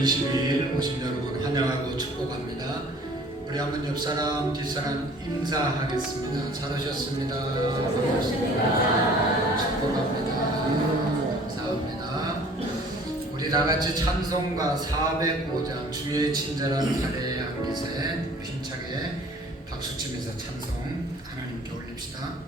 10월 22일 오신 여러분 환영하고 축복합니다. 우리 한번 옆사람 뒷사람 인사하겠습니다. 잘 오셨습니다. 축복합니다. 감사합니다. 우리 다같이 찬송가 405장 주의 친절한 팔에 안기세 힘차게 박수치면서 찬송 하나님께 올립시다.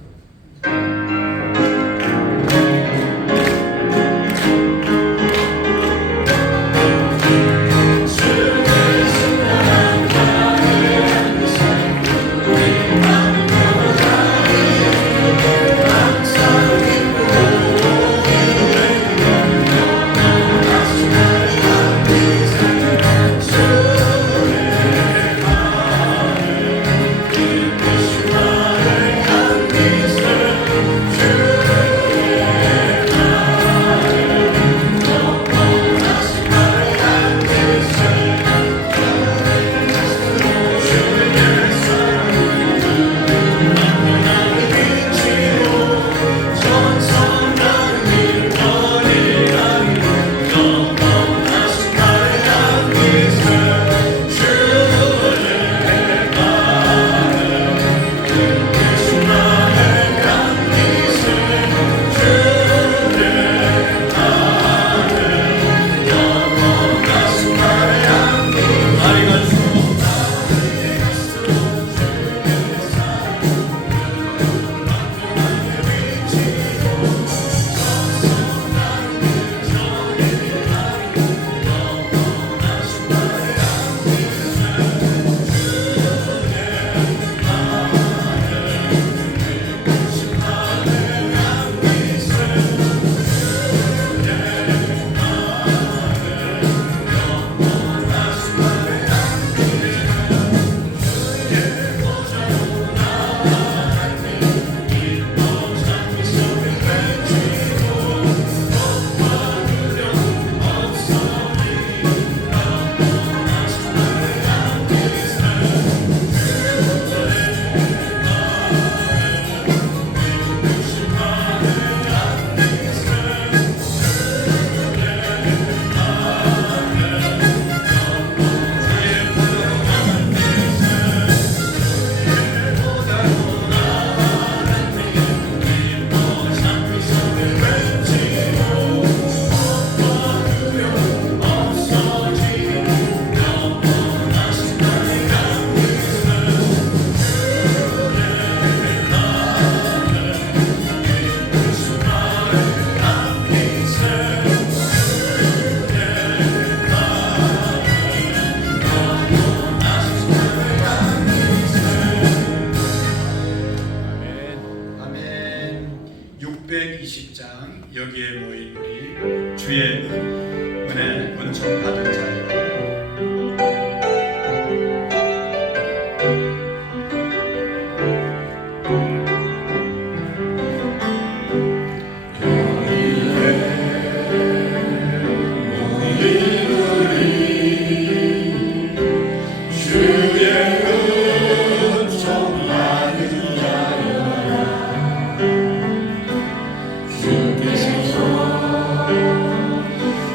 여기에 모인 우리 주의 은혜 은총 받은 자여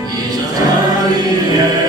이 자리에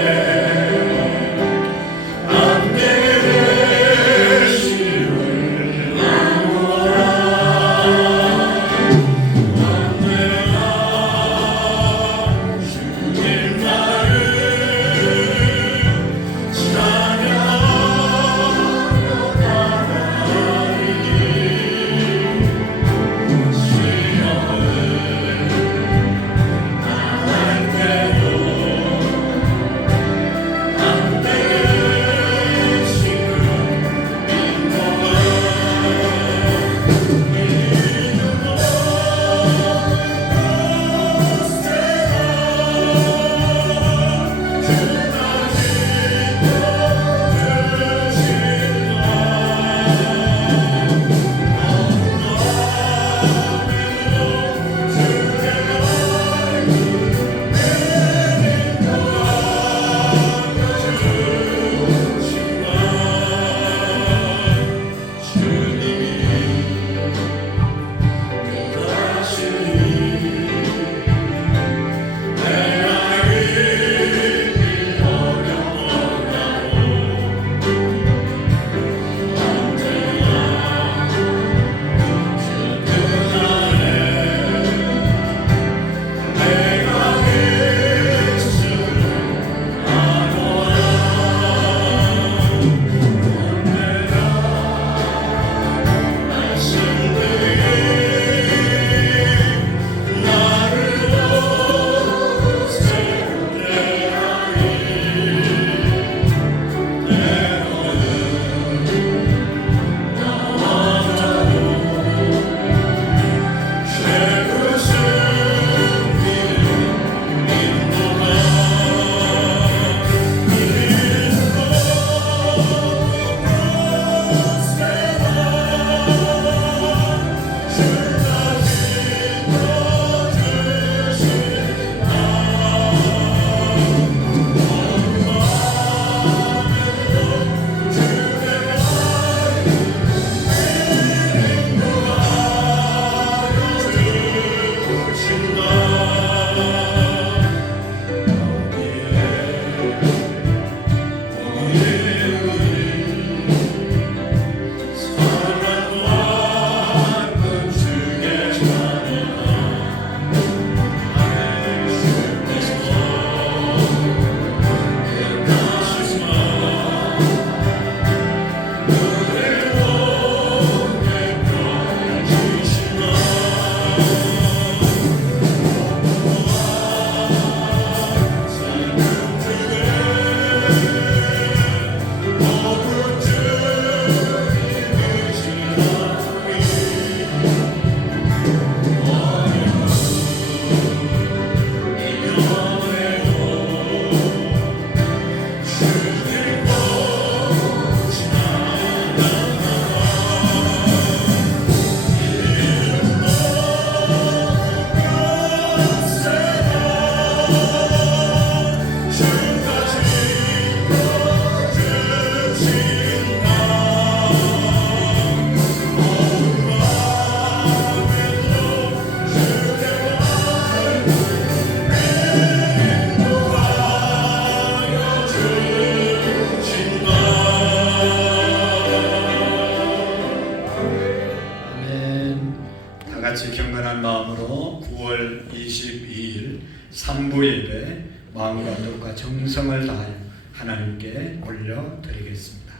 3부 예배 마음과 뜻과 정성을 다하여 하나님께 올려드리겠습니다.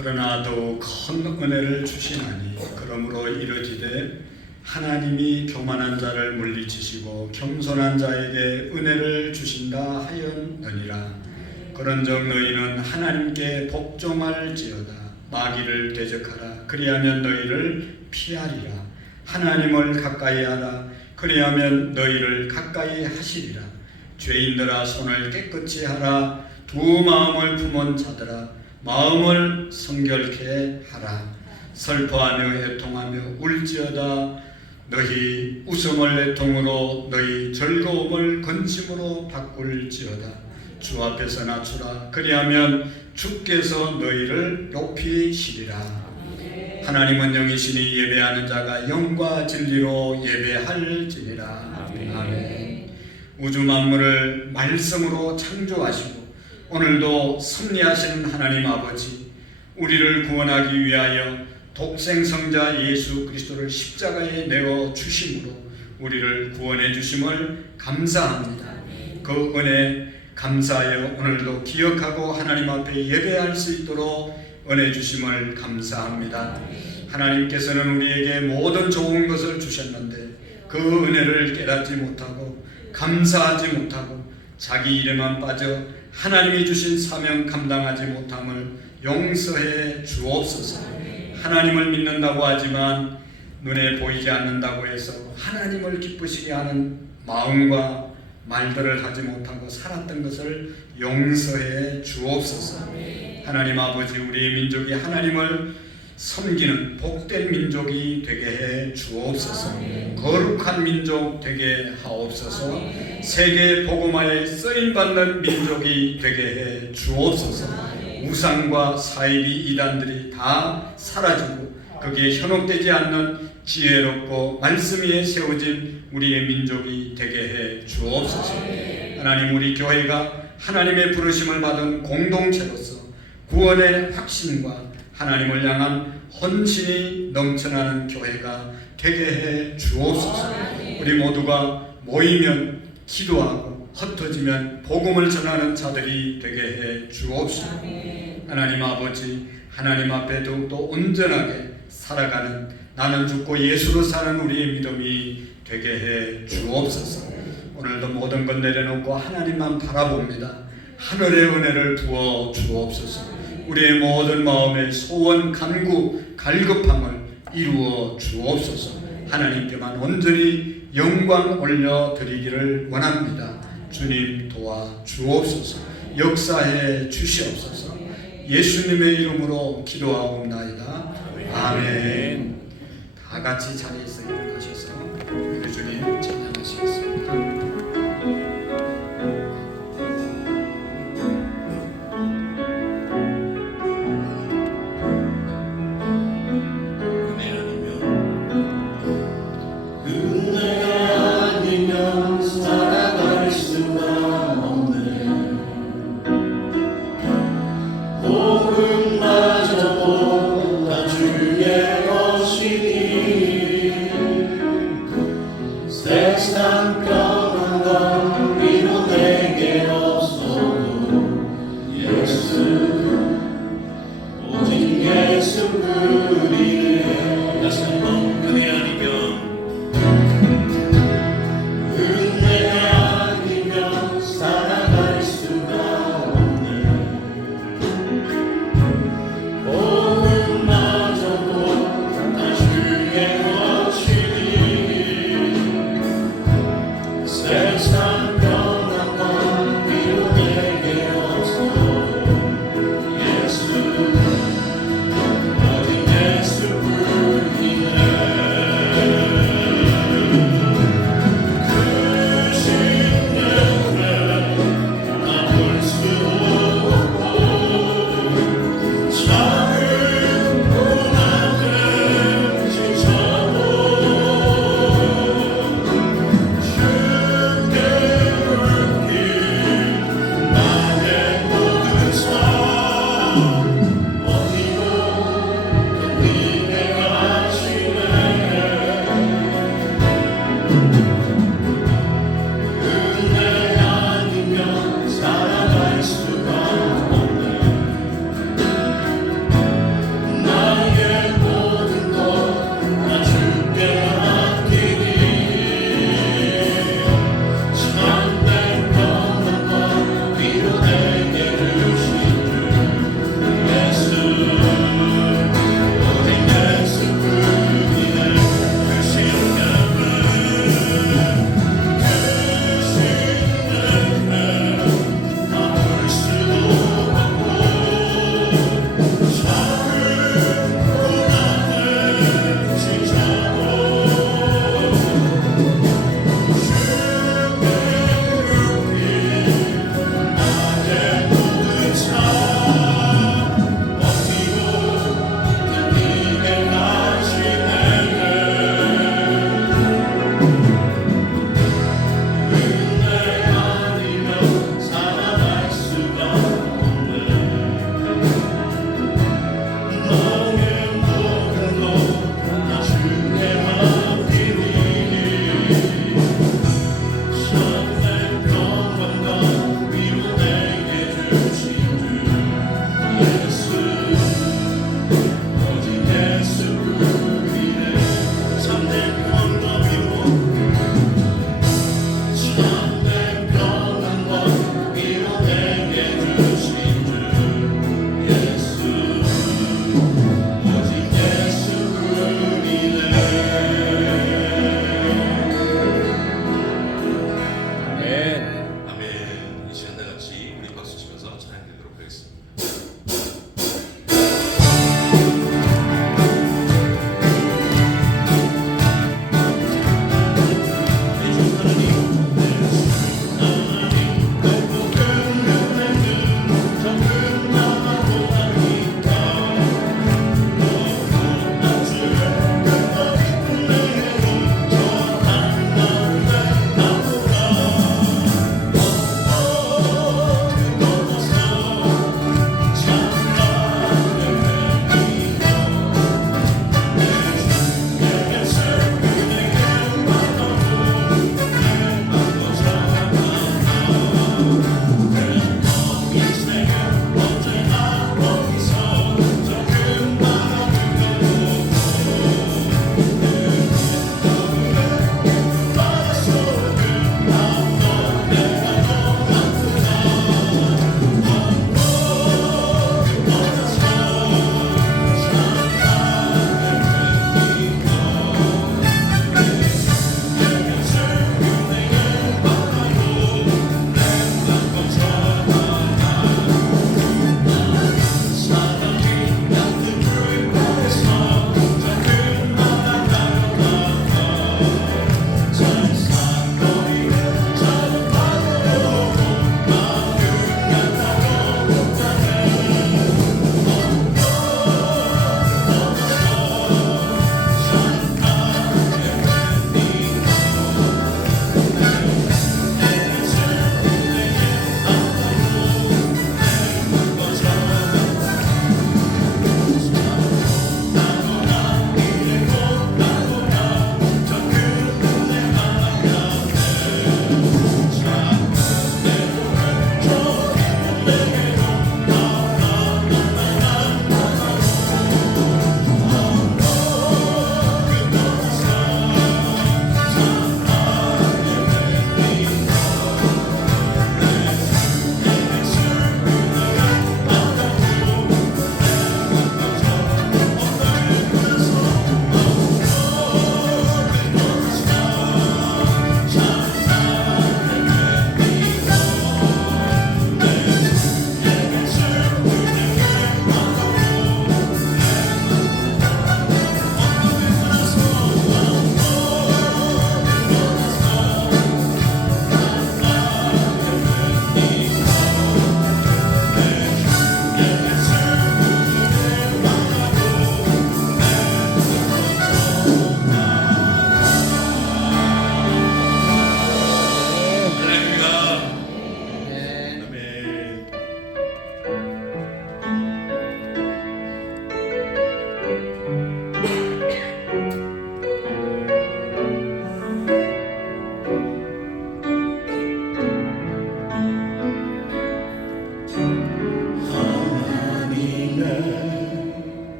그러나 더욱 큰 은혜를 주시나니 그러므로 이르지되 하나님이 교만한 자를 물리치시고 겸손한 자에게 은혜를 주신다 하였느니라. 그런즉 너희는 하나님께 복종할지어다. 마귀를 대적하라. 그리하면 너희를 피하리라. 하나님을 가까이 하라. 그리하면 너희를 가까이 하시리라. 죄인들아 손을 깨끗이 하라. 두 마음을 품은 자들아 마음을 성결케 하라. 슬퍼하며 애통하며 울지어다. 너희 웃음을 애통으로 너희 즐거움을 근심으로 바꿀지어다. 주 앞에서 낮추라. 그리하면 주께서 너희를 높이시리라. 하나님은 영이시니 예배하는 자가 영과 진리로 예배할지니라. 아멘. 우주 만물을 말씀으로 창조하시고 오늘도 섭리하시는 하나님 아버지, 우리를 구원하기 위하여 독생성자 예수 그리스도를 십자가에 내어 주심으로 우리를 구원해 주심을 감사합니다. 그 은혜 감사하여 오늘도 기억하고 하나님 앞에 예배할 수 있도록 은혜 주심을 감사합니다. 하나님께서는 우리에게 모든 좋은 것을 주셨는데 그 은혜를 깨닫지 못하고 감사하지 못하고 자기 일에만 빠져 하나님이 주신 사명 감당하지 못함을 용서해 주옵소서. 하나님을 믿는다고 하지만 눈에 보이지 않는다고 해서 하나님을 기쁘시게 하는 마음과 말들을 하지 못하고 살았던 것을 용서해 주옵소서. 하나님 아버지, 우리의 민족이 하나님을 섬기는 복된 민족이 되게 해 주옵소서. 거룩한 민족 되게 하옵소서. 세계 복음화에 쓰임받는 민족이 되게 해 주옵소서. 우상과 사이비 이단들이 다 사라지고 거기에 현혹되지 않는 지혜롭고 말씀 위에 세워진 우리의 민족이 되게 해 주옵소서. 하나님, 우리 교회가 하나님의 부르심을 받은 공동체로서 구원의 확신과 하나님을 향한 헌신이 넘쳐나는 교회가 되게 해 주옵소서. 우리 모두가 모이면 기도하고 흩어지면 복음을 전하는 자들이 되게 해 주옵소서. 하나님 아버지, 하나님 앞에 더욱더 온전하게 살아가는, 나는 죽고 예수로 사는 우리의 믿음이 되게 해 주옵소서. 오늘도 모든 것 내려놓고 하나님만 바라봅니다. 하늘의 은혜를 부어 주옵소서. 우리의 모든 마음의 소원, 간구, 갈급함을 이루어 주옵소서. 하나님께만 온전히 영광 올려드리기를 원합니다. 주님 도와 주옵소서. 역사해 주시옵소서. 예수님의 이름으로 기도하옵나이다. 아멘. 다 같이 자리에서 일어나셔서 우리 주님 찬양하시겠습니다. 새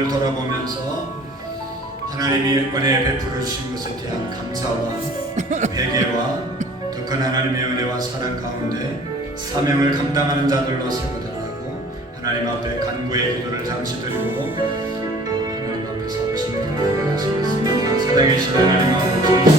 세상을 돌아보면서 하나님이 은혜 베풀어 주신 것에 대한 감사와 회개와 더 큰 하나님의 은혜와 사랑 가운데 사명을 감당하는 자들로 세워달라고 하나님 앞에 간구의 기도를 잠시 드리고 하나님 앞에 사무실을 나가시겠습니다. 사랑이신 하나님 아버지,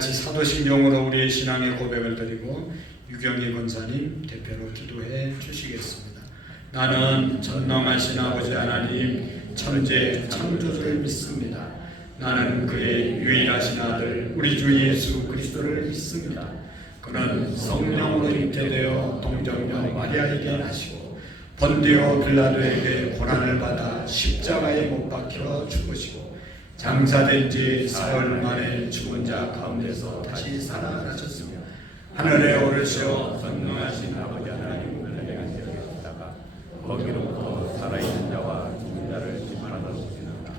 같이 사도신경으로 우리의 신앙의 고백을 드리고 유경희 권사님 대표로 기도해 주시겠습니다. 나는 전능하신 아버지 하나님 천재 창조주를 믿습니다. 나는 그의 유일하신 아들 우리 주 예수 그리스도를 믿습니다. 그는 성령으로 잉태되어 동정녀 마리아에게 나시고 본디오 빌라도에게 고난을 받아 십자가에 못 박혀 죽으시고 장사된 지 사흘 만에 죽은 자 가운데서 다시 살아나셨으며 하늘에 오르시어 전능하신 아버지 하나님 은혜에 앉으셨다가 거기로부터 살아있는 자와 죽은 자를 심판하러 오시느니라.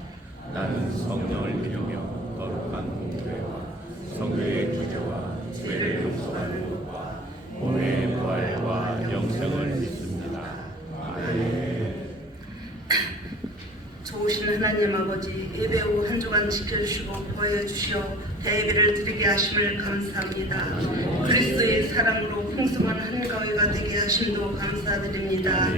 나는 성령을 믿으며 거룩한 공교회와 성교의 주제와 죄를 용서하는 것과 몸의 부활과 영생을 믿습니다. 아멘. 좋으신 하나님 아버지, 예배 후 한 주간 지켜주시고 보여주시어 대예배를 드리게 하심을 감사합니다. 그리스도의 사랑으로 풍성한 한가위가 되게 하심도 감사드립니다.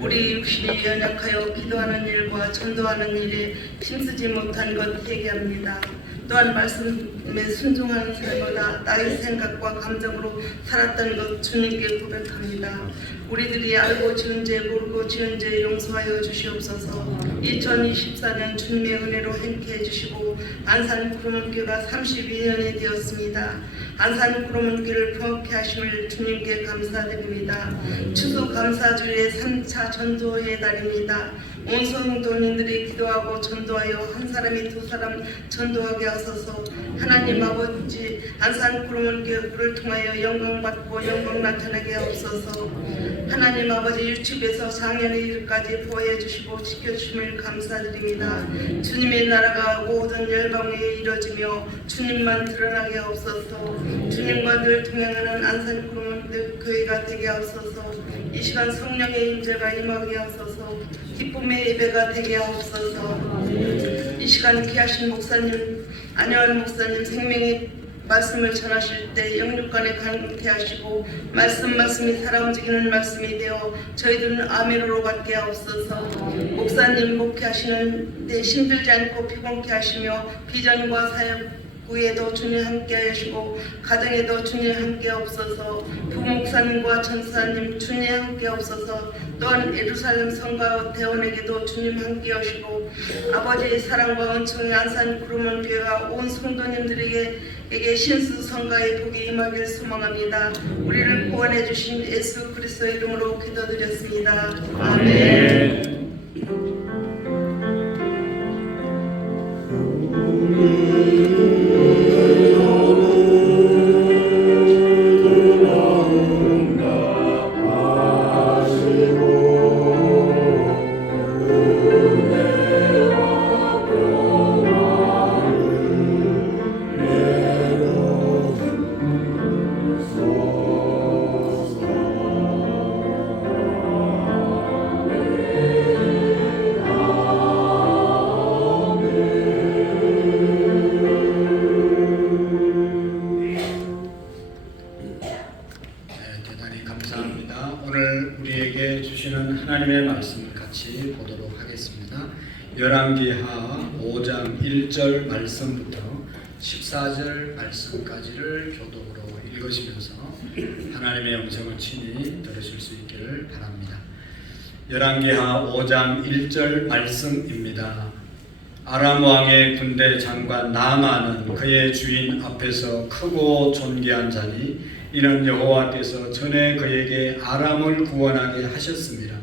우리 육신이 연약하여 기도하는 일과 전도하는 일에 힘쓰지 못한 것 회개합니다. 또한 말씀에 순종하는 삶보다 나의 생각과 감정으로 살았던 것 주님께 고백합니다. 우리들이 알고 지은 죄 모르고 지은 죄 용서하여 주시옵소서. 2024년 주님의 은혜로 행케 해주시고 안산구름원교가 32년이 되었습니다. 안산구름원교를 부흥케 하심을 주님께 감사드립니다. 추수감사주일의 3차 전도의 달입니다. 온 성도님들이 기도하고 전도하여 한 사람이 두 사람 전도하게 하소서. 하나님 아버지, 안산구름원교를 통하여 영광받고 영광 나타나게 하옵소서. 하나님 아버지, 유튜브에서 작년의 일까지 보호해 주시고 지켜주심을 감사드립니다. 주님의 나라가 모든 열방에 이뤄지며 주님만 드러나게 하옵소서. 주님과 늘 동행하는 안산구름원교회가 되게 하옵소서. 이 시간 성령의 임재가 임하게 하옵소서. 기쁨의 예배가 되게 하옵소서. 이 시간 귀하신 목사님, 안여한 목사님 생명의 말씀을 전하실 때 영육간에 강케 하시고 말씀이 살아 움직이는 말씀이 되어 저희들은 아멘으로 받게 하옵소서. 목사님 목회하시는 때 힘들지 않고 피곤케 하시며 비전과 사역 후에도 주님 함께 하시고 가정에도 주님 함께 없어서 부목사님과 전사님 주님 함께 없어서 또한 예루살렘 성가 대원에게도 주님 함께 하시고 아버지의 사랑과 은총의 안산구름원교회가 온 성도님들에게 신수 성가의 복이 임하길 소망합니다. 우리를 구원해 주신 예수 그리스도의 이름으로 기도드렸습니다. 아멘. 하나님의 말씀을 같이 보도록 하겠습니다. 열왕기하 5장 1절 말씀부터 14절 말씀까지를 교독으로 읽으시면서 하나님의 음성을 친히 들으실 수 있기를 바랍니다. 열왕기하 5장 1절 말씀입니다. 아람 왕의 군대 장관 나아만은 그의 주인 앞에서 크고 존귀한 자니 이는 여호와께서 전에 그에게 아람을 구원하게 하셨습니다.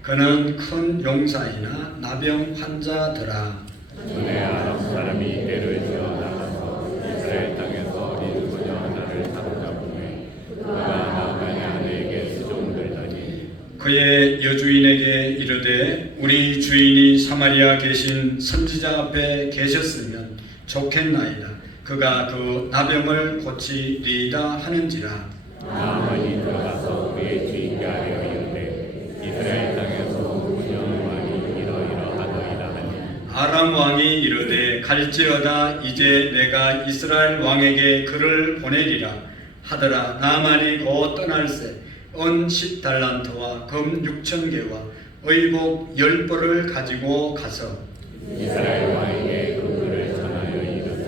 그는 큰 용사이나 나병 환자더라. 전에 아람 사람이 때를 지어 나가서 이스라엘 땅에서 어린 소녀 하나를 사로잡음에 그가 나아만의 아내에게 수종들더니 그의 여주인에게 이르되 우리 주인이 사마리아 계신 선지자 앞에 계셨으면 좋겠나이다. 그가 그 나병을 고치리이다 하는지라. 나아만이 들어가서 그의 주인께 아뢰어 이르되 이스라엘 땅에서 문영왕이 이러이러하더이다 하니 아람 왕이 이르되 갈지어다 이제 내가 이스라엘 왕에게 그를 보내리라 하더라. 나아만이 곧 떠날새 은 10달란트와 금 6,000개와 의복 10벌을 가지고 가서 이스라엘 왕에게 그 글을 전하여 이르되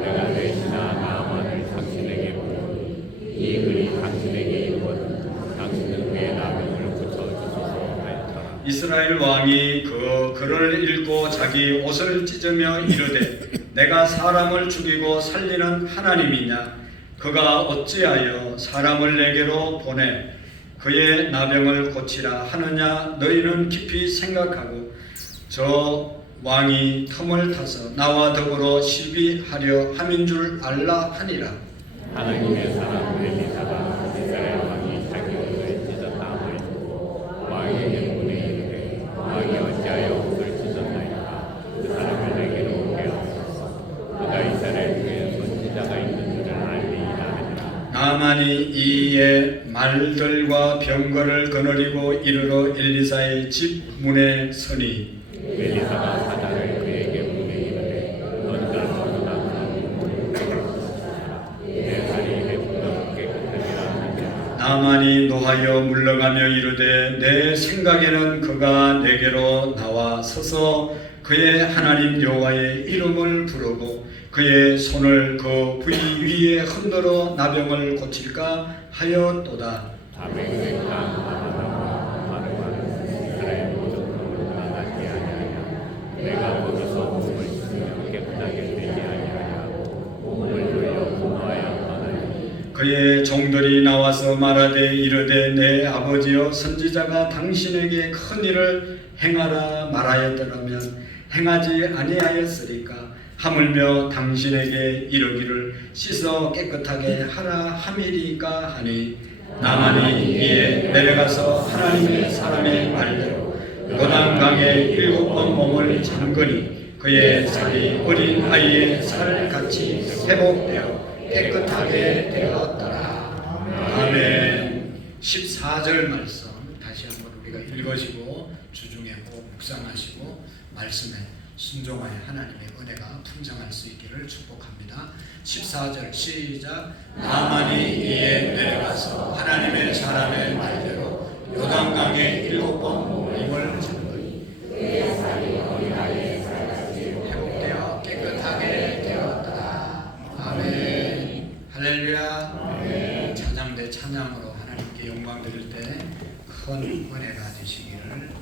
내가 내 신하 나아만을 당신에게 보내니 이 글이 당신에게 이르거든 당신은 그의 나병을 고쳐주소서 하였더라. 이스라엘 왕이 그 글을 읽고 자기 옷을 찢으며 이르되 내가 사람을 죽이고 살리는 하나님이냐? 그가 어찌하여 사람을 내게로 보내 그의 나병을 고치라 하느냐? 너희는 깊이 생각하고 저 왕이 틈을 타서 나와 더불어 시비하려 함인 줄 알라 하니라. 하나님의 사람 엘리사가 이스라엘 왕이 자기 옷을 찢었다함을 듣고 왕에게 보내 이르되 왕이 어찌하여 옷을 찢었나이까? 그 사람을 내게로 오게 하소서. 그가 이스라엘 중에 선지자가 있는 줄을 알리이다 하니라. 나아만이 이에 말들과 병거를 거느리고 이르러 엘리사의 집 문에 서니 엘리사가 사자를 그에게 보내 이르되 너희가 너무나 내 살이 회복되어 깨끗하리라 하니라. 나아만이 노하여 물러가며 이르되 내 생각에는 그가 내게로 나와 서서 그의 하나님 여호와의 이름을 부르고 그의 손을 그 부위 위에 흔들어 나병을 고칠까 하였도다. 아벨의 땅 아하람과 바르바는 이스라엘 모든 나낫게 아니하냐. 내가 거기서 몸을 씻으며 깨끗하게 되게 아니하냐고 몸을 돌려 분노하여 떠나니 그의 종들이 나와서 말하되 이르되 내 아버지여 선지자가 당신에게 큰 일을 행하라 말하였더라면 행하지 아니하였으리까? 하물며 당신에게 이르기를 씻어 깨끗하게 하라 함이리까 하니 나만이 이에 내려가서 하나님의 사람의 말대로 요단강에 7번 몸을 잠그니 그의 살이 어린 아이의 살같이 회복되어 깨끗하게 되었더라. 아멘. 14절 말씀 다시 한번 우리가 읽으시고 주중에 꼭 묵상하시고 말씀에 순종하여 하나님의 은혜가 풍성할 수 있기를 축복합니다. 14절 시작. 나아만이 이에 내려가서 하나님의 사람의 말대로 요단강에 7번 몸을 잠그니 그의 살이 어린 아이의 살같이 회복되어 깨끗하게 되었더라. 아멘. 할렐루야. 아멘. 찬양대 찬양으로 하나님께 영광 드릴 때 큰 은혜가 되시기를 바랍니다.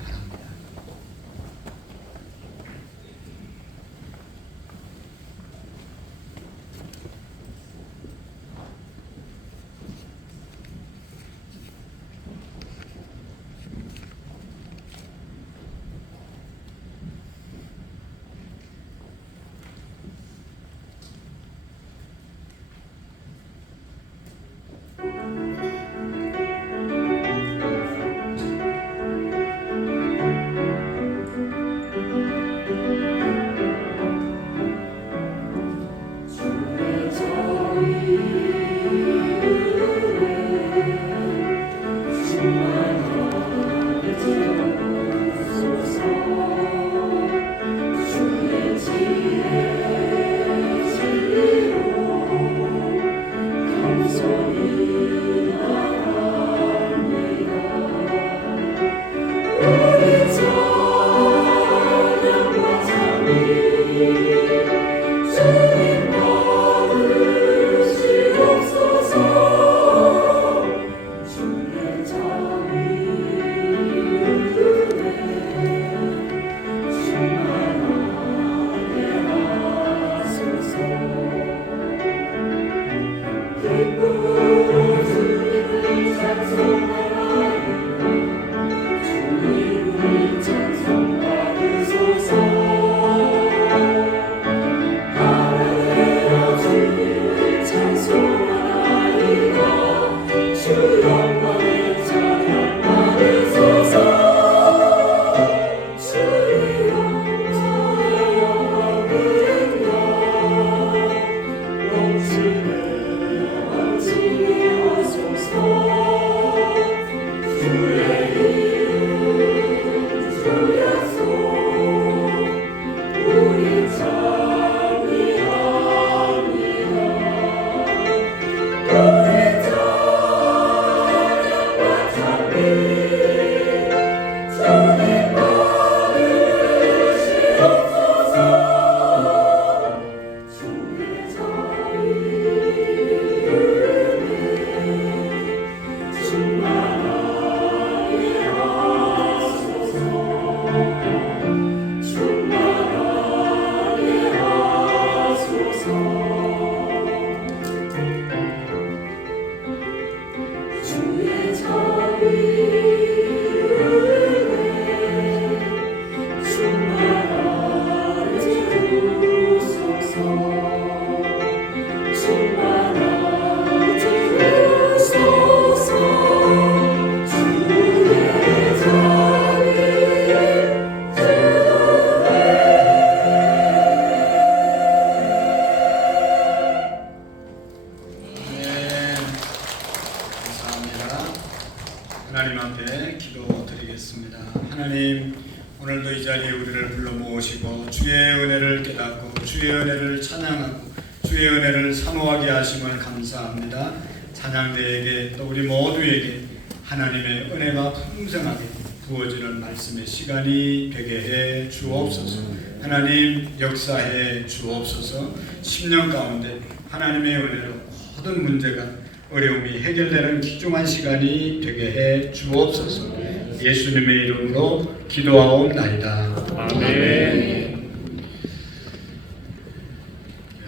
하나님 앞에 기도드리겠습니다. 하나님, 오늘도 이 자리에 우리를 불러 모으시고 주의 은혜를 깨닫고 주의 은혜를 찬양하고 주의 은혜를 사모하게 하심을 감사합니다. 찬양대에게 또 우리 모두에게 하나님의 은혜가 풍성하게 부어지는 말씀의 시간이 되게 해 주옵소서. 하나님 역사해 주옵소서. 10년 가운데 하나님의 은혜로 모든 문제가 어려움이 해결되는 귀중한 시간이 되게 해 주옵소서. 예수님의 이름으로 기도하옵나이다. 아멘.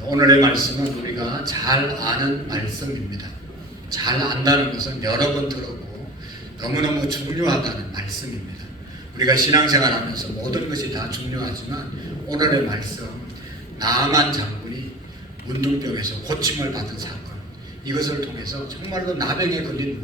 오늘의 말씀은 우리가 잘 아는 말씀입니다. 잘 안다는 것은 여러 번 들었고 너무너무 중요하다는 말씀입니다. 우리가 신앙생활하면서 모든 것이 다 중요하지만 오늘의 말씀, 나만 장군이 문둥병에서 고침을 받은 사건, 이것을 통해서 정말로 나병에 걸린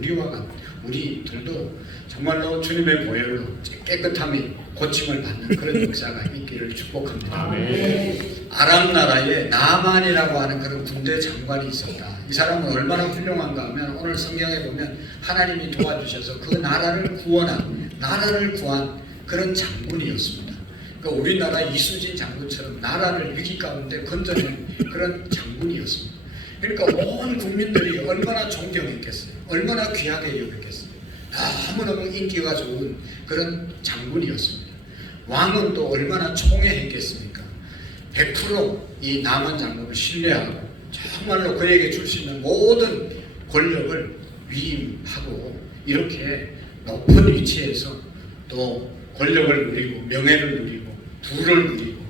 우리들도 정말로 주님의 보혈로 깨끗함이 고침을 받는 그런 역사가 있기를 축복합니다. 아멘. 아람 나라에 나만이라고 하는 그런 군대 장관이 있었다. 이 사람은 얼마나 훌륭한가 하면 오늘 성경에 보면 하나님이 도와주셔서 그 나라를 구한 그런 장군이었습니다. 그러니까 우리나라 이수진 장군처럼 나라를 위기 가운데 건져낸 그런 장군이었습니다. 그러니까 온 국민들이 얼마나 존경했겠어요. 얼마나 귀하게 여겼겠어요. 너무너무 인기가 좋은 그런 장군이었습니다. 왕은 또 얼마나 총애했겠습니까? 100% 이 나만 장군을 신뢰하고 정말로 그에게 줄 수 있는 모든 권력을 위임하고 이렇게 높은 위치에서 또 권력을 누리고 명예를 누리고 부를 누리고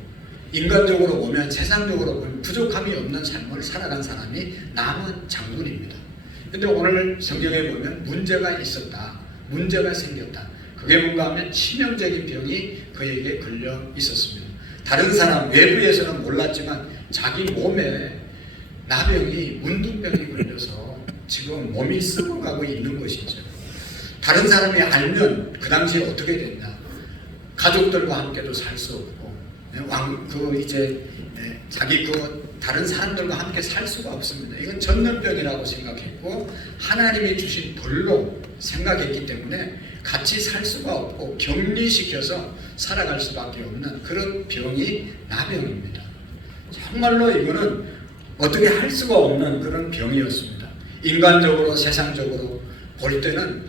인간적으로 보면 세상적으로 보면 부족함이 없는 삶을 살아간 사람이 남은 장군입니다. 근데 오늘 성경에 보면 문제가 있었다. 문제가 생겼다. 그게 뭔가 하면 치명적인 병이 그에게 걸려 있었습니다. 다른 사람 외부에서는 몰랐지만 자기 몸에 나병이 문둥병이 걸려서 지금 몸이 썩어가고 있는 것이죠. 다른 사람이 알면 그 당시에 어떻게 됐나? 가족들과 함께도 살 수 없고 자기 다른 사람들과 함께 살 수가 없습니다. 이건 전염병이라고 생각했고 하나님이 주신 벌로 생각했기 때문에 같이 살 수가 없고 격리시켜서 살아갈 수밖에 없는 그런 병이 나병입니다. 정말로 이거는 어떻게 할 수가 없는 그런 병이었습니다. 인간적으로 세상적으로 볼 때는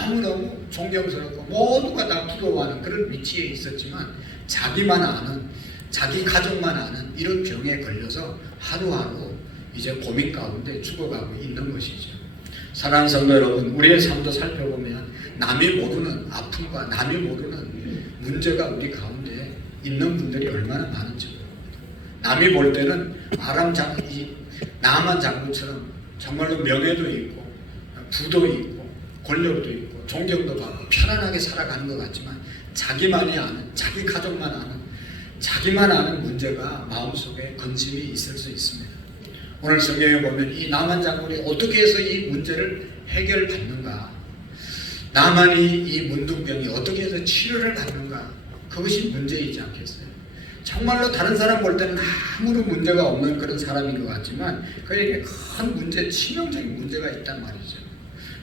너무너무 존경스럽고 모두가 다 부러워하는 그런 위치에 있었지만 자기만 아는, 자기 가족만 아는 이런 병에 걸려서 하루하루 이제 고민 가운데 죽어가고 있는 것이죠. 사랑하는 성도 여러분, 우리의 삶도 살펴보면 남이 모르는 아픔과 남이 모르는 문제가 우리 가운데 있는 분들이 얼마나 많은지 모릅니다. 남이 볼 때는 나만 장군처럼 정말로 명예도 있고 부도 있고 권력도 있고 존경도 받고 편안하게 살아가는 것 같지만 자기만이 아는, 자기 가족만 아는, 자기만 아는 문제가 마음속에 근심이 있을 수 있습니다. 오늘 성경에 보면 이 나만 장군이 어떻게 해서 이 문제를 해결받는가, 나만이 이 문둥병이 어떻게 해서 치료를 받는가, 그것이 문제이지 않겠어요? 정말로 다른 사람 볼 때는 아무런 문제가 없는 그런 사람인 것 같지만 그에게 큰 문제, 치명적인 문제가 있단 말이죠.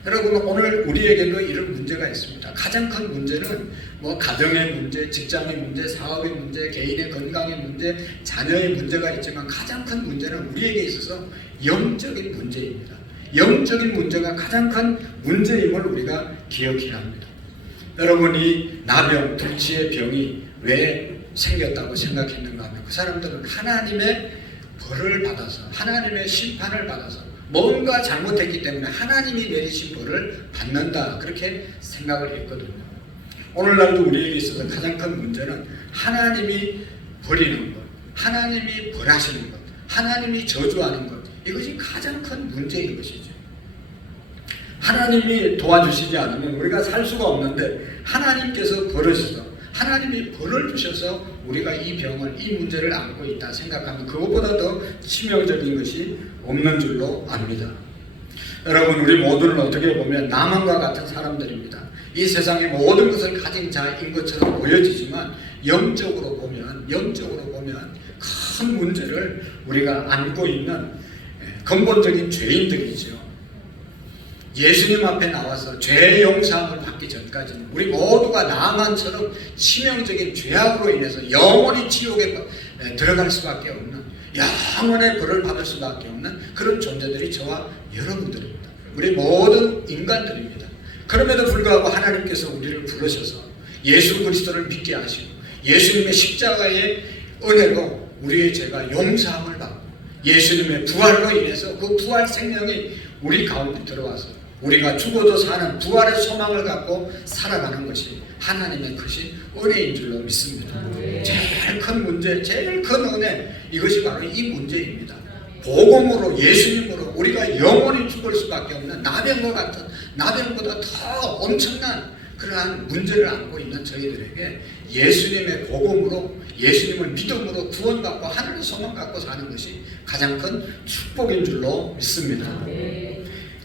여러분, 오늘 우리에게도 이런 문제가 있습니다. 가장 큰 문제는 가정의 문제, 직장의 문제, 사업의 문제, 개인의 건강의 문제, 자녀의 문제가 있지만 가장 큰 문제는 우리에게 있어서 영적인 문제입니다. 영적인 문제가 가장 큰 문제임을 우리가 기억해야 합니다. 여러분이 나병, 둘치의 병이 왜 생겼다고 생각했는가 하면 그 사람들은 하나님의 벌을 받아서 하나님의 심판을 받아서 뭔가 잘못했기 때문에 하나님이 내리신 벌을 받는다 그렇게 생각을 했거든요. 오늘날도 우리에게 있어서 가장 큰 문제는 하나님이 버리는 것, 하나님이 벌하시는 것, 하나님이 저주하는 것, 이것이 가장 큰 문제인 것이죠. 하나님이 도와주시지 않으면 우리가 살 수가 없는데 하나님께서 벌으셔서 하나님이 벌을 주셔서 우리가 이 병을, 이 문제를 안고 있다 생각하면 그것보다 더 치명적인 것이 없는 줄로 압니다. 여러분, 우리 모두는 어떻게 보면 나만과 같은 사람들입니다. 이 세상의 모든 것을 가진 자인 것처럼 보여지지만 영적으로 보면 큰 문제를 우리가 안고 있는 근본적인 죄인들이죠. 예수님 앞에 나와서 죄 용서함을 받기 전까지는 우리 모두가 나만처럼 치명적인 죄악으로 인해서 영원히 지옥에 들어갈 수밖에 없는, 영원의 벌을 받을 수밖에 없는 그런 존재들이 저와 여러분들입니다. 우리 모든 인간들입니다. 그럼에도 불구하고 하나님께서 우리를 부르셔서 예수 그리스도를 믿게 하시고 예수님의 십자가의 은혜로 우리의 죄가 용서함을 받고 예수님의 부활로 인해서 그 부활 생명이 우리 가운데 들어와서 우리가 죽어도 사는 부활의 소망을 갖고 살아가는 것이 하나님의 크신 은혜인 줄로 믿습니다. 제일 큰 문제, 제일 큰 은혜, 이것이 바로 이 문제입니다. 복음으로, 예수님으로 우리가 영원히 죽을 수밖에 없는 나병과 같은, 나병보다 더 엄청난 그러한 문제를 안고 있는 저희들에게 예수님의 복음으로, 예수님을 믿음으로 구원받고 하늘의 소망 갖고 사는 것이 가장 큰 축복인 줄로 믿습니다.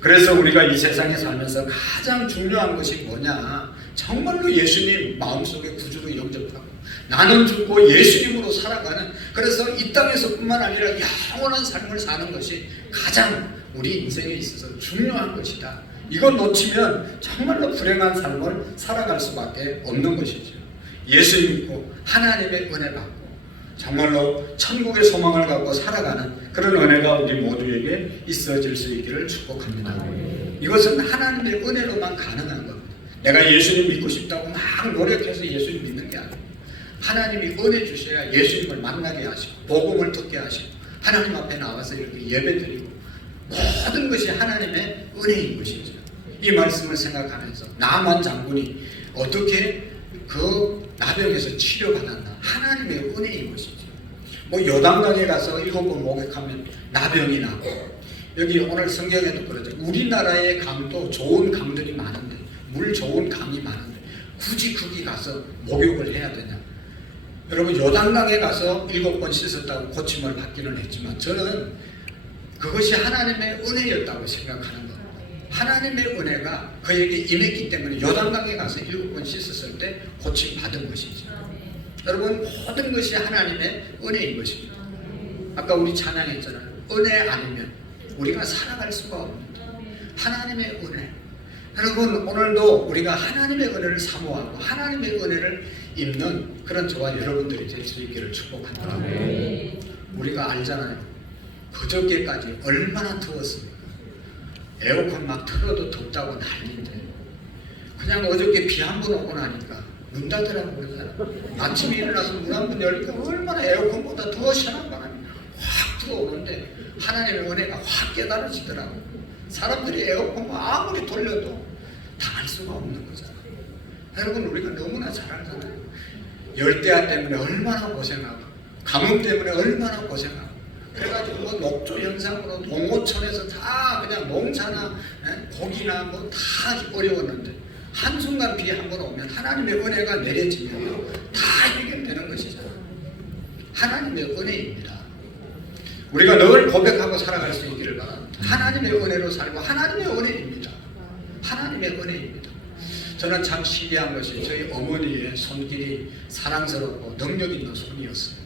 그래서 우리가 이 세상에 살면서 가장 중요한 것이 뭐냐, 정말로 예수님 마음속에 구주로 영접하고 나는 죽고 예수님으로 살아가는, 그래서 이 땅에서 뿐만 아니라 영원한 삶을 사는 것이 가장 우리 인생에 있어서 중요한 것이다. 이거 놓치면 정말로 불행한 삶을 살아갈 수밖에 없는 것이죠. 예수 믿고 하나님의 은혜 받고 정말로 천국의 소망을 갖고 살아가는 그런 은혜가 우리 모두에게 있어질 수 있기를 축복합니다. 이것은 하나님의 은혜로만 가능한 겁니다. 내가 예수님 믿고 싶다고 막 노력해서 예수님 믿는 게 아니에요. 하나님이 은혜 주셔야 예수님을 만나게 하시고 복음을 듣게 하시고 하나님 앞에 나와서 이렇게 예배드리고 모든 것이 하나님의 은혜인 것이죠. 이 말씀을 생각하면서 나만 장군이 어떻게 그 나병에서 치료받았나, 하나님의 은혜인 것이죠. 뭐 요단강에 가서 7번 목욕하면 나병이 나고, 여기 오늘 성경에도 그러죠. 우리나라의 강도 좋은 강들이 많은데, 물 좋은 강이 많은데 굳이 거기 가서 목욕을 해야 되냐. 여러분, 요단강에 가서 7번 씻었다고 고침을 받기는 했지만 저는 그것이 하나님의 은혜였다고 생각하는 겁니다. 하나님의 은혜가 그에게 임했기 때문에 요단강에 가서 7번 씻었을 때 고침 받은 것이죠. 여러분, 모든 것이 하나님의 은혜인 것입니다. 아까 우리 찬양했잖아요. 은혜 아니면 우리가 살아갈 수가 없습니다. 하나님의 은혜. 여러분, 오늘도 우리가 하나님의 은혜를 사모하고 하나님의 은혜를 입는 그런 저와 여러분들이 될 수 있기를 축복합니다. 우리가 알잖아요. 그저께까지 얼마나 더웠습니까? 에어컨 막 틀어도 덥다고 난리인데 그냥 어저께 비 한 번 오고 나니까 문 닫으라고 그러잖아요. 아침에 일어나서 문 한 번 열니까 얼마나 에어컨보다 더 시원한 바람이 확 들어오는데 하나님의 은혜가 확 깨달아지더라고요. 사람들이 에어컨 아무리 돌려도 당할 수가 없는 거잖아요. 여러분, 우리가 너무나 잘 알잖아요. 열대야 때문에 얼마나 고생하고 가뭄 때문에 얼마나 고생하고 그래가지고 뭐 녹조 현상으로 농어촌에서 다 그냥 농사나 고기나 뭐 다 어려웠는데 한순간 비 한 번 오면 하나님의 은혜가 내려지면 다 해결되는 것이잖아요. 하나님의 은혜입니다. 우리가 늘 고백하고 살아갈 수 있기를 바랍니다. 하나님의 은혜로 살고 하나님의 은혜입니다. 하나님의 은혜입니다. 저는 참 신기한 것이 저희 어머니의 손길이 사랑스럽고 능력 있는 손이었어요.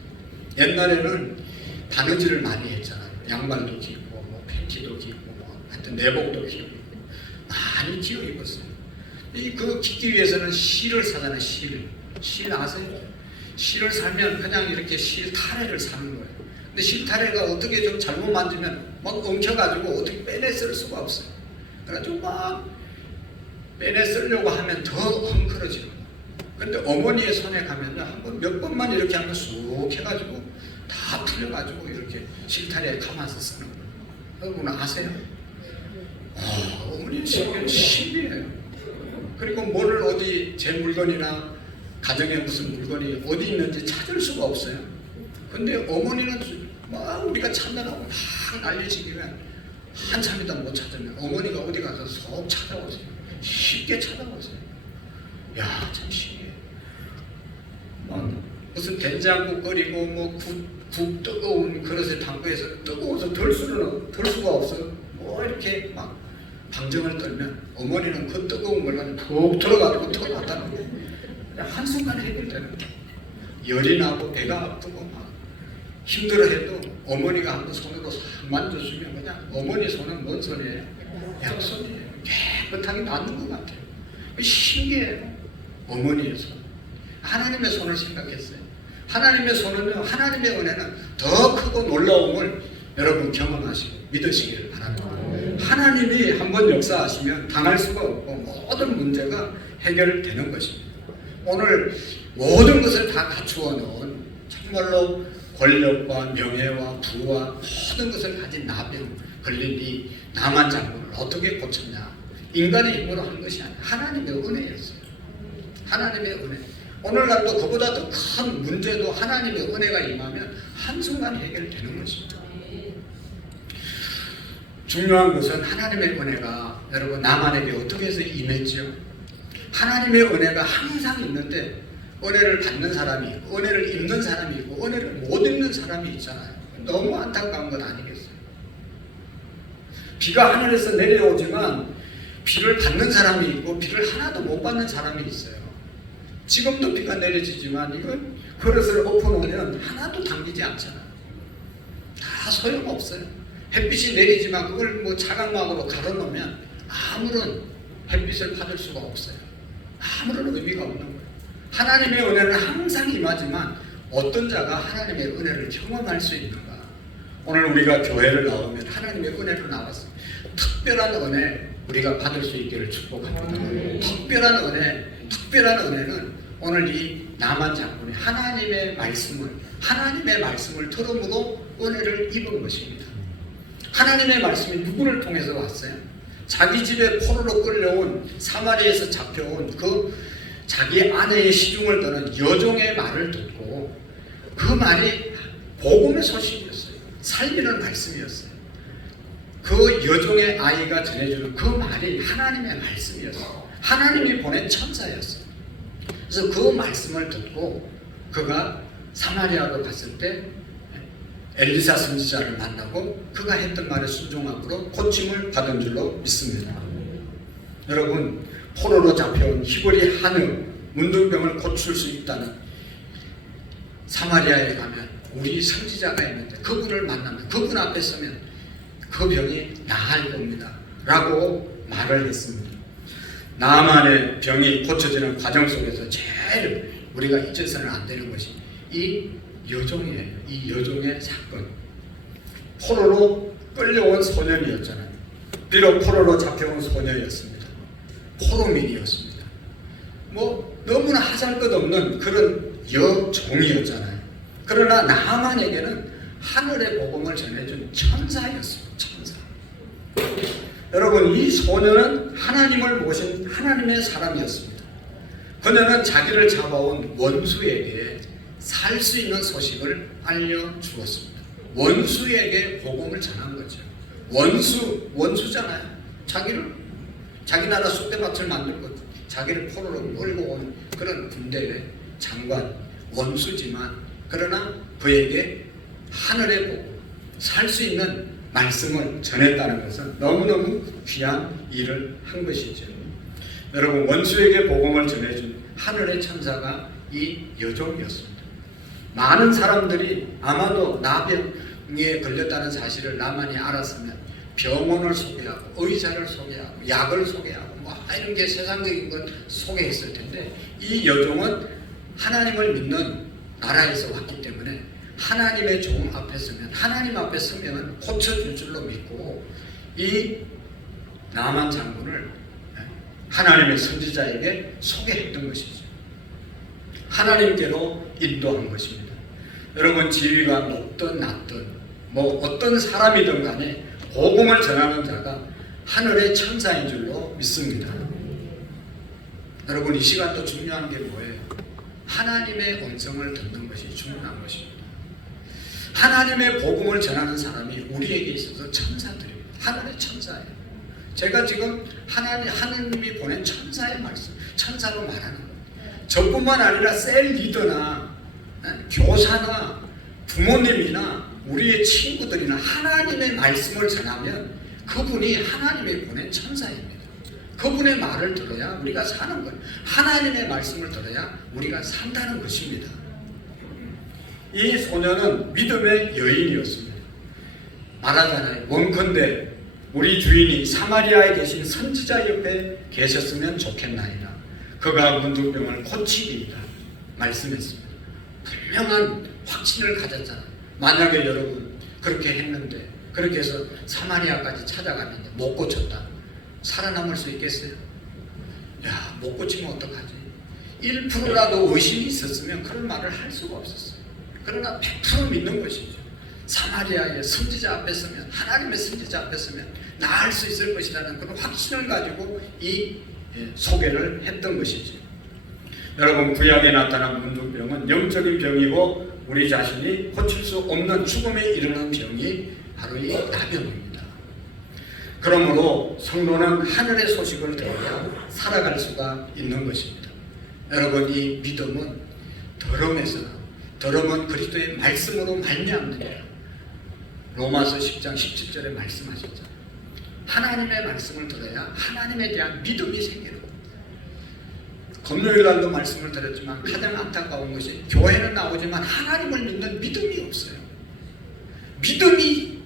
옛날에는 바느질을 많이 했잖아요. 양말도 깃고 뭐 팬티도 깃고 뭐 하여튼 내복도 깃고 많이 쥐어 입었어요. 그 깃기 위해서는 실을 사잖아요. 실 아세요? 실을 사면 그냥 이렇게 실 타래를 사는 거예요. 근데 실타래가 어떻게 좀 잘못 만지면 막 엉켜가지고 어떻게 빼내 쓸 수가 없어요. 그래가지고 막 빼내 쓰려고 하면 더 헝클어지고. 근데 어머니의 손에 가면요, 한번 몇 번만 이렇게 하면 쑥 해가지고 다 풀려가지고 이렇게 실타래에 감아서 쓰는 거예요. 여러분 아세요? 어머니 신기해요. 그리고 뭐를 어디 제 물건이나 가정에 무슨 물건이 어디 있는지 찾을 수가 없어요. 근데 어머니는 막 우리가 찾느라고 막 난리치기면 한참이다 못 찾으면 어머니가 어디 가서 속 찾아오세요. 쉽게 찾아오세요. 야, 참 신기해. 무슨 된장국 끓이고 뭐 국 뜨거운 그릇에 담그해서 뜨거워서 덜 수가 없어. 뭐 이렇게 막 방정을 떨면 어머니는 그 뜨거운 걸 가지고 푹 들어가지고 털어놨다는 거예요. 그냥 한순간에 해결되는 거예요. 열이 나고 배가 아프고 막 힘들어해도 어머니가 한번 손으로 싹 만져주면 그냥 어머니 손은 뭔 손이에요? 양손이에요. 깨끗하게 낫는 것 같아요. 신기해요. 어머니의 손. 하나님의 손을 생각했어요. 하나님의 손은요, 하나님의 은혜는 더 크고 놀라움을 여러분 경험하시고 믿으시기를 바랍니다. 하나님이 한번 역사하시면 당할 수가 없고 모든 문제가 해결되는 것입니다. 오늘 모든 것을 다 갖추어 놓은 정말로 권력과 명예와 부와 모든 것을 가진 나병 걸린 이 나만 장군을 어떻게 고쳤냐? 인간의 힘으로 한 것이 아니라 하나님의 은혜였어요. 하나님의 은혜. 오늘날도 그보다 더 큰 문제도 하나님의 은혜가 임하면 한순간에 해결되는 것입니다. 중요한 것은 하나님의 은혜가 여러분 나만에게 어떻게 해서 임했죠? 하나님의 은혜가 항상 있는데 은혜를 받는 사람이 있고 은혜를 입는 사람이 있고 은혜를 못 입는 사람이 있잖아요. 너무 안타까운 건 아니겠어요? 비가 하늘에서 내려오지만 비를 받는 사람이 있고 비를 하나도 못 받는 사람이 있어요. 지금도 비가 내려지지만 이건 그릇을 엎어놓으면 하나도 당기지 않잖아요. 다 소용없어요. 햇빛이 내리지만 그걸 뭐 차광막으로 가려놓으면 아무런 햇빛을 받을 수가 없어요. 아무런 의미가 없는 거예요. 하나님의 은혜는 항상 임하지만 어떤 자가 하나님의 은혜를 경험할 수 있는가? 오늘 우리가 교회를 나오면 하나님의 은혜로 나왔어요. 특별한 은혜 우리가 받을 수 있기를 축복합니다. 특별한 은혜는 오늘 이 나만 장군이 하나님의 말씀을 들음으로 은혜를 입은 것입니다. 하나님의 말씀이 누구를 통해서 왔어요? 자기 집에 포로로 끌려온 사마리아에서 잡혀온 그 자기 아내의 시중을 드는 여종의 말을 듣고 그 말이 복음의 소식이었어요. 살리는 말씀이었어요. 그 여종의 아이가 전해주는 그 말이 하나님의 말씀이었어요. 하나님이 보낸 천사였어요. 그래서 그 말씀을 듣고 그가 사마리아로 갔을 때 엘리사 선지자를 만나고 그가 했던 말에 순종함으로 고침을 받은 줄로 믿습니다. 여러분, 포로로 잡혀온 히브리 한의 문둥병을 고칠 수 있다는 사마리아에 가면 우리 선지자가 있는데 그분을 만나면 그분 앞에 서면 그 병이 나을 겁니다 라고 말을 했습니다. 나만의 병이 고쳐지는 과정 속에서 제일 우리가 잊어서는 안 되는 것이 이 여종이에요. 이 여종의 사건. 포로로 끌려온 소년이었잖아요. 비록 포로로 잡혀온 소녀였습니다. 포로민이었습니다. 뭐 너무나 하잘것없는 그런 여종이었잖아요. 그러나 나만에게는 하늘의 복음을 전해준 천사였습니다. 천사. 여러분, 이 소녀는 하나님을 모신 하나님의 사람이었습니다. 그녀는 자기를 잡아온 원수에게 살 수 있는 소식을 알려주었습니다. 원수에게 복음을 전한 거죠. 원수잖아요. 자기 나라 쑥대밭을 만들고 자기를 포로로 몰고 온 그런 군대의 장관, 원수지만 그러나 그에게 하늘의 복음, 살 수 있는 말씀을 전했다는 것은 너무너무 귀한 일을 한 것이죠. 여러분, 원수에게 복음을 전해준 하늘의 천사가 이 여종이었습니다. 많은 사람들이 아마도 나병에 걸렸다는 사실을 나만이 알았으면 병원을 소개하고 의사를 소개하고 약을 소개하고 뭐 이런 게 세상적인 건 소개했을 텐데 이 여종은 하나님을 믿는 나라에서 왔기 때문에 하나님의 종 앞에 서면, 하나님 앞에 서면 고쳐줄 줄로 믿고 이 나만 장군을 하나님의 선지자에게 소개했던 것이죠. 하나님께로 인도한 것입니다. 여러분, 지위가 높든 낮든 뭐 어떤 사람이든 간에 복음을 전하는 자가 하늘의 천사인 줄로 믿습니다. 여러분, 이 시간도 중요한 게 뭐예요? 하나님의 음성을 듣는 것이 중요한 것입니다. 하나님의 복음을 전하는 사람이 우리에게 있어서 천사들입니다. 하늘의 천사예요. 제가 지금 하나님이 보낸 천사의 말씀, 천사로 말하는 거예요. 저뿐만 아니라 셀 리더나 교사나 부모님이나 우리의 친구들이나 하나님의 말씀을 전하면 그분이 하나님이 보낸 천사입니다. 그분의 말을 들어야 우리가 사는 거예요. 하나님의 말씀을 들어야 우리가 산다는 것입니다. 이 소녀는 믿음의 여인이었습니다. 말하잖아요. 원컨대 우리 주인이 사마리아에 계신 선지자 옆에 계셨으면 좋겠나이다. 그가 문둥병을 고치리이다 말씀했습니다. 분명한 확신을 가졌잖아요. 만약에 여러분 그렇게 했는데, 그렇게 해서 사마리아까지 찾아갔는데 못 고쳤다. 살아남을 수 있겠어요? 야, 못 고치면 어떡하지? 1%라도 의심이 있었으면 그런 말을 할 수가 없었어요. 그러나 100% 믿는 것이죠. 사마리아의 선지자 앞에 서면, 하나님의 선지자 앞에 서면 나을 수 있을 것이라는 그런 확신을 가지고 이 소개를 했던 것이죠. 여러분, 구약에 나타난 문둥병은 영적인 병이고 우리 자신이 고칠 수 없는 죽음에 이르는 병이 바로 이 나병입니다. 그러므로 성도는 하늘의 소식을 들어야 살아갈 수가 있는 것입니다. 여러분, 이 믿음은 더러움은 그리스도의 말씀으로 말미암느니라. 로마서 10장 17절에 말씀하셨죠. 하나님의 말씀을 들어야 하나님에 대한 믿음이 생기는 겁니다. 금요일 날도 말씀을 드렸지만 가장 안타까운 것이 교회는 나오지만 하나님을 믿는 믿음이 없어요. 믿음이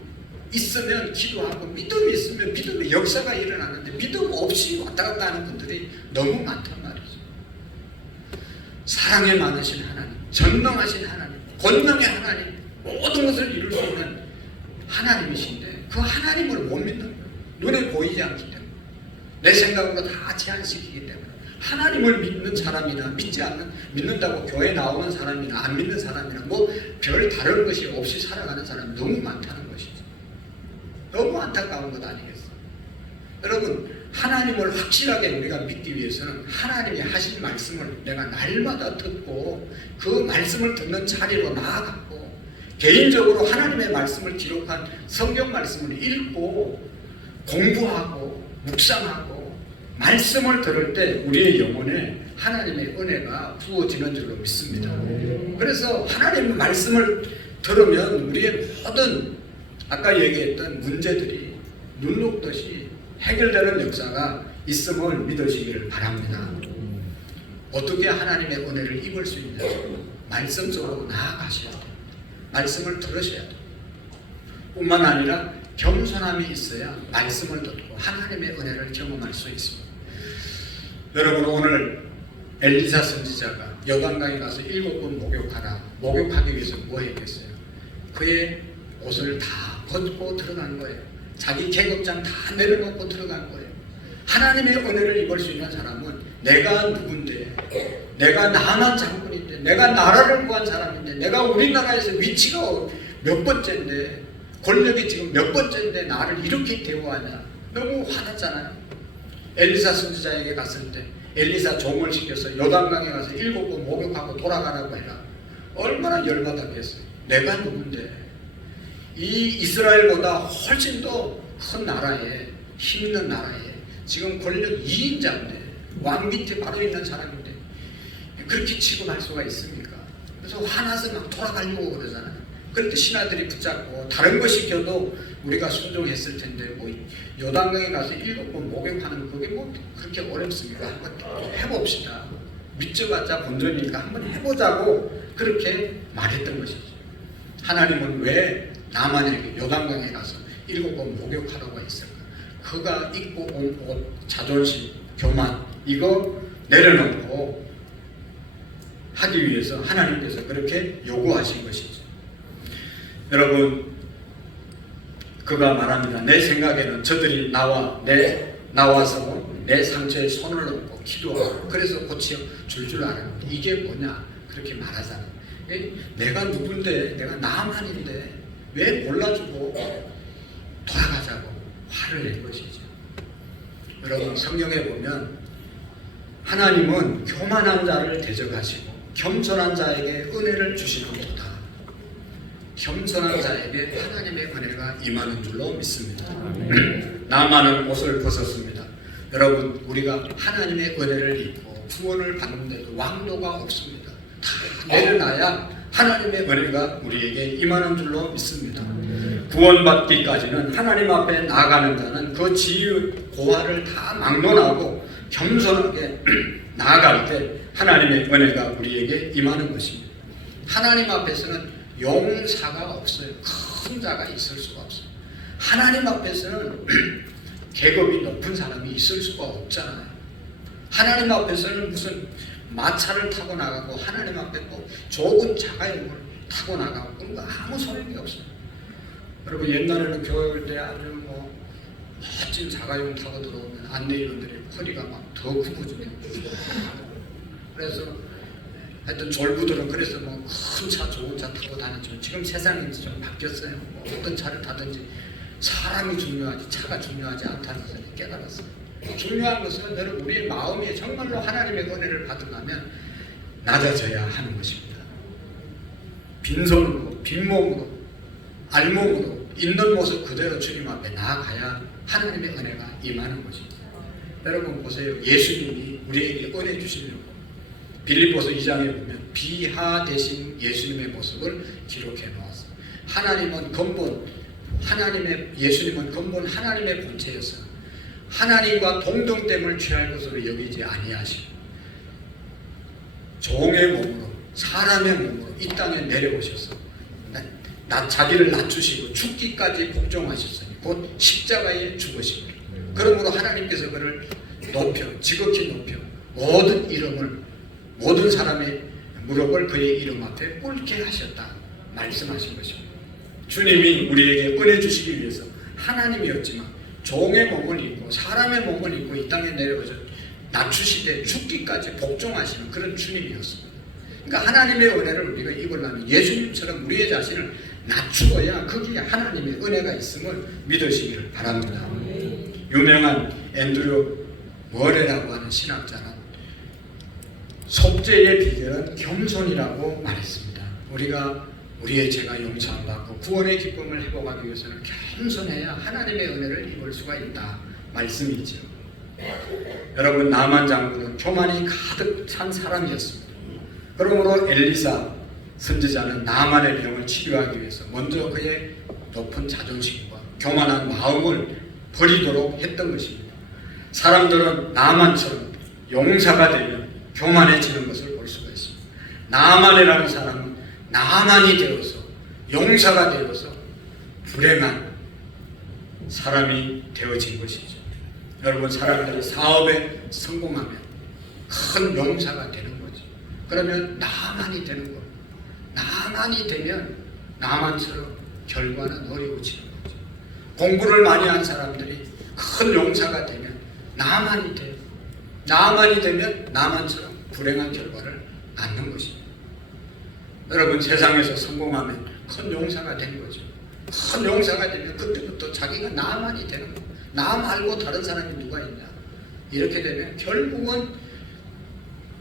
있으면 기도하고, 믿음이 있으면 믿음의 역사가 일어나는데 믿음 없이 왔다 갔다 하는 분들이 너무 많단 말이죠. 사랑에 많으신 하나님, 전능하신 하나님, 권능의 하나님, 모든 것을 이룰 수 있는 하나님이신데 그 하나님을 못 믿는 거예요. 눈에 보이지 않기 때문에, 내 생각으로 다 제한시키기 때문에. 하나님을 믿는 사람이나 믿는다고 교회 나오는 사람이나 안 믿는 사람이나 뭐 별 다른 것이 없이 살아가는 사람이 너무 많다는 것이죠. 너무 안타까운 것 아니겠어요? 여러분, 하나님을 확실하게 우리가 믿기 위해서는 하나님이 하신 말씀을 내가 날마다 듣고 그 말씀을 듣는 자리로 나아가고, 개인적으로 하나님의 말씀을 기록한 성경 말씀을 읽고 공부하고 묵상하고 말씀을 들을 때 우리의 영혼에 하나님의 은혜가 부어지는 줄로 믿습니다. 그래서 하나님의 말씀을 들으면 우리의 모든 아까 얘기했던 문제들이 눈 녹듯이 해결되는 역사가 있음을 믿으시기를 바랍니다. 어떻게 하나님의 은혜를 입을 수 있냐? 말씀 속으로 나아가셔야 돼요. 말씀을 들으셔야 돼요. 뿐만 아니라 겸손함이 있어야 말씀을 듣고 하나님의 은혜를 경험할 수 있습니다. 여러분, 오늘 엘리사 선지자가 여단강에 가서 7번 목욕하기 위해서 뭐 했겠어요? 그의 옷을 다 벗고 들어간 거예요. 자기 계급장 다 내려놓고 들어간 거예요. 하나님의 은혜를 입을 수 있는 사람은 내가 누군데, 내가 나만 장군인데, 내가 나라를 구한 사람인데, 내가 우리나라에서 위치가 몇 번째인데, 권력이 지금 몇 번째인데 나를 이렇게 대우하냐. 너무 화났잖아요. 엘리사 선지자에게 갔을 때 엘리사 종을 시켜서 요단강에 가서 7번 목욕하고 돌아가라고 해라. 얼마나 열받았겠어요. 내가 누군데, 이 이스라엘보다 훨씬 더 큰 나라에, 힘 있는 나라에 지금 권력 2인자인데, 왕 밑에 바로 있는 사람인데 그렇게 취급할 수가 있습니까? 그래서 화나서 막 돌아가려고 그러잖아요. 그런데 신하들이 붙잡고 다른 거 시켜도 우리가 순종했을 텐데 뭐 요단강에 가서 7번 목욕하는 그게 뭐 그렇게 어렵습니까? 한번 해봅시다. 믿져봤자 본전이니까 한번 해보자고 그렇게 말했던 것이죠. 하나님은 왜 나만에게 요단강에 가서 7번 목욕하라고 했을까? 그가 입고 온 옷, 자존심, 교만 이거 내려놓고 하기 위해서 하나님께서 그렇게 요구하신 것이죠. 여러분, 그가 말합니다. 내 생각에는 저들이 나와서 내 상처에 손을 얹고 기도하고 그래서 고쳐 줄 아는 이게 뭐냐 그렇게 말하잖아요. 내가 누군데, 내가 나만인데 왜 몰라주고 돌아가자고 화를 낸 것이죠. 여러분, 성경에 보면 하나님은 교만한 자를 대적하시고 겸손한 자에게 은혜를 주시는도다. 겸손한 자에게 하나님의 은혜가 임하는 줄로 믿습니다. 나만은 옷을 벗었습니다. 여러분, 우리가 하나님의 은혜를 입고 구원을 받는데도 왕도가 없습니다. 다 내려놔야 하나님의 은혜가 우리에게 임하는 줄로 믿습니다. 구원받기까지는 하나님 앞에 나아가는 자는 그 지위 고하를 다 막론하고 겸손하게 나아갈 때 하나님의 은혜가 우리에게 임하는 것입니다. 하나님 앞에서는 용사가 없어요. 큰 자가 있을 수가 없어요. 하나님 앞에서는 계급이 높은 사람이 있을 수가 없잖아요. 하나님 앞에서는 무슨 마차를 타고 나가고 하나님 앞에 뭐 좋은 자가용을 타고 나가고 그런 거 아무 소용이 없어요. 여러분, 옛날에는 교회 올 때 아주 뭐 멋진 자가용 타고 들어오면 안내위원들이 허리가 막 더 굽어지고 그래서 하여튼 졸부들은 그래서 뭐 큰 차 좋은 차 타고 다녔죠. 지금 세상이 좀 바뀌었어요. 뭐 어떤 차를 타든지 사람이 중요하지 차가 중요하지 않다는 것을 깨달았어요. 중요한 것은 여러분 우리의 마음이 정말로 하나님의 은혜를 받으려면 낮아져야 하는 것입니다. 빈손으로 빈몸으로 알몸으로 있는 모습 그대로 주님 앞에 나아가야 하나님의 은혜가 임하는 것입니다. 여러분 보세요. 예수님이 우리에게 은혜 주시려고 빌립보서 2장에 보면 비하 되신 예수님의 모습을 기록해 놓았어요. 예수님은 근본 하나님의 본체였어요. 하나님과 동등됨을 취할 것으로 여기지 아니하시고 종의 몸으로 사람의 몸으로 이 땅에 내려오셔서 자기를 낮추시고 죽기까지 복종하셨어요. 곧 십자가에 죽으시고 그러므로 하나님께서 그를 지극히 높여 모든 사람의 무릎을 그의 이름 앞에 꿇게 하셨다 말씀하신 것입니다. 주님이 우리에게 은혜 주시기 위해서 하나님이었지만 종의 몸을 입고 사람의 몸을 입고 이 땅에 내려오셔 낮추시되 죽기까지 복종하시는 그런 주님이었습니다. 그러니까 하나님의 은혜를 우리가 입으려면 예수님처럼 우리의 자신을 낮추어야 거기에 하나님의 은혜가 있음을 믿으시기를 바랍니다. 유명한 앤드류 머레라고 하는 신학자는 속죄의 비결은 겸손이라고 말했습니다. 우리가 우리의 죄가 용서받고 구원의 기쁨을 회복하기 위해서는 겸손해야 하나님의 은혜를 입을 수가 있다 말씀이죠. 여러분, 나만 장군은 교만이 가득 찬 사람이었습니다. 그러므로 엘리사 선지자는 나만의 병을 치료하기 위해서 먼저 그의 높은 자존심과 교만한 마음을 버리도록 했던 것입니다. 사람들은 나만처럼 용사가 되면 교만해지는 것을 볼 수가 있습니다. 나만이라는 사람은 나만이 되어서 용사가 되어서 불행한 사람이 되어진 것이죠. 여러분, 사람들이 사업에 성공하면 큰 용사가 되는 거죠. 그러면 나만이 되는 거예요. 나만이 되면 나만처럼 결과는 어려워지는 거죠. 공부를 많이 한 사람들이 큰 용사가 되면 나만이 돼요. 나만이 되면 나만처럼 불행한 결과를 낳는 것입니다. 여러분, 세상에서 성공하면 큰 용사가 된 거죠. 큰 용사가 되면 그때부터 자기가 나만이 되는 거예요. 나 말고 다른 사람이 누가 있냐. 이렇게 되면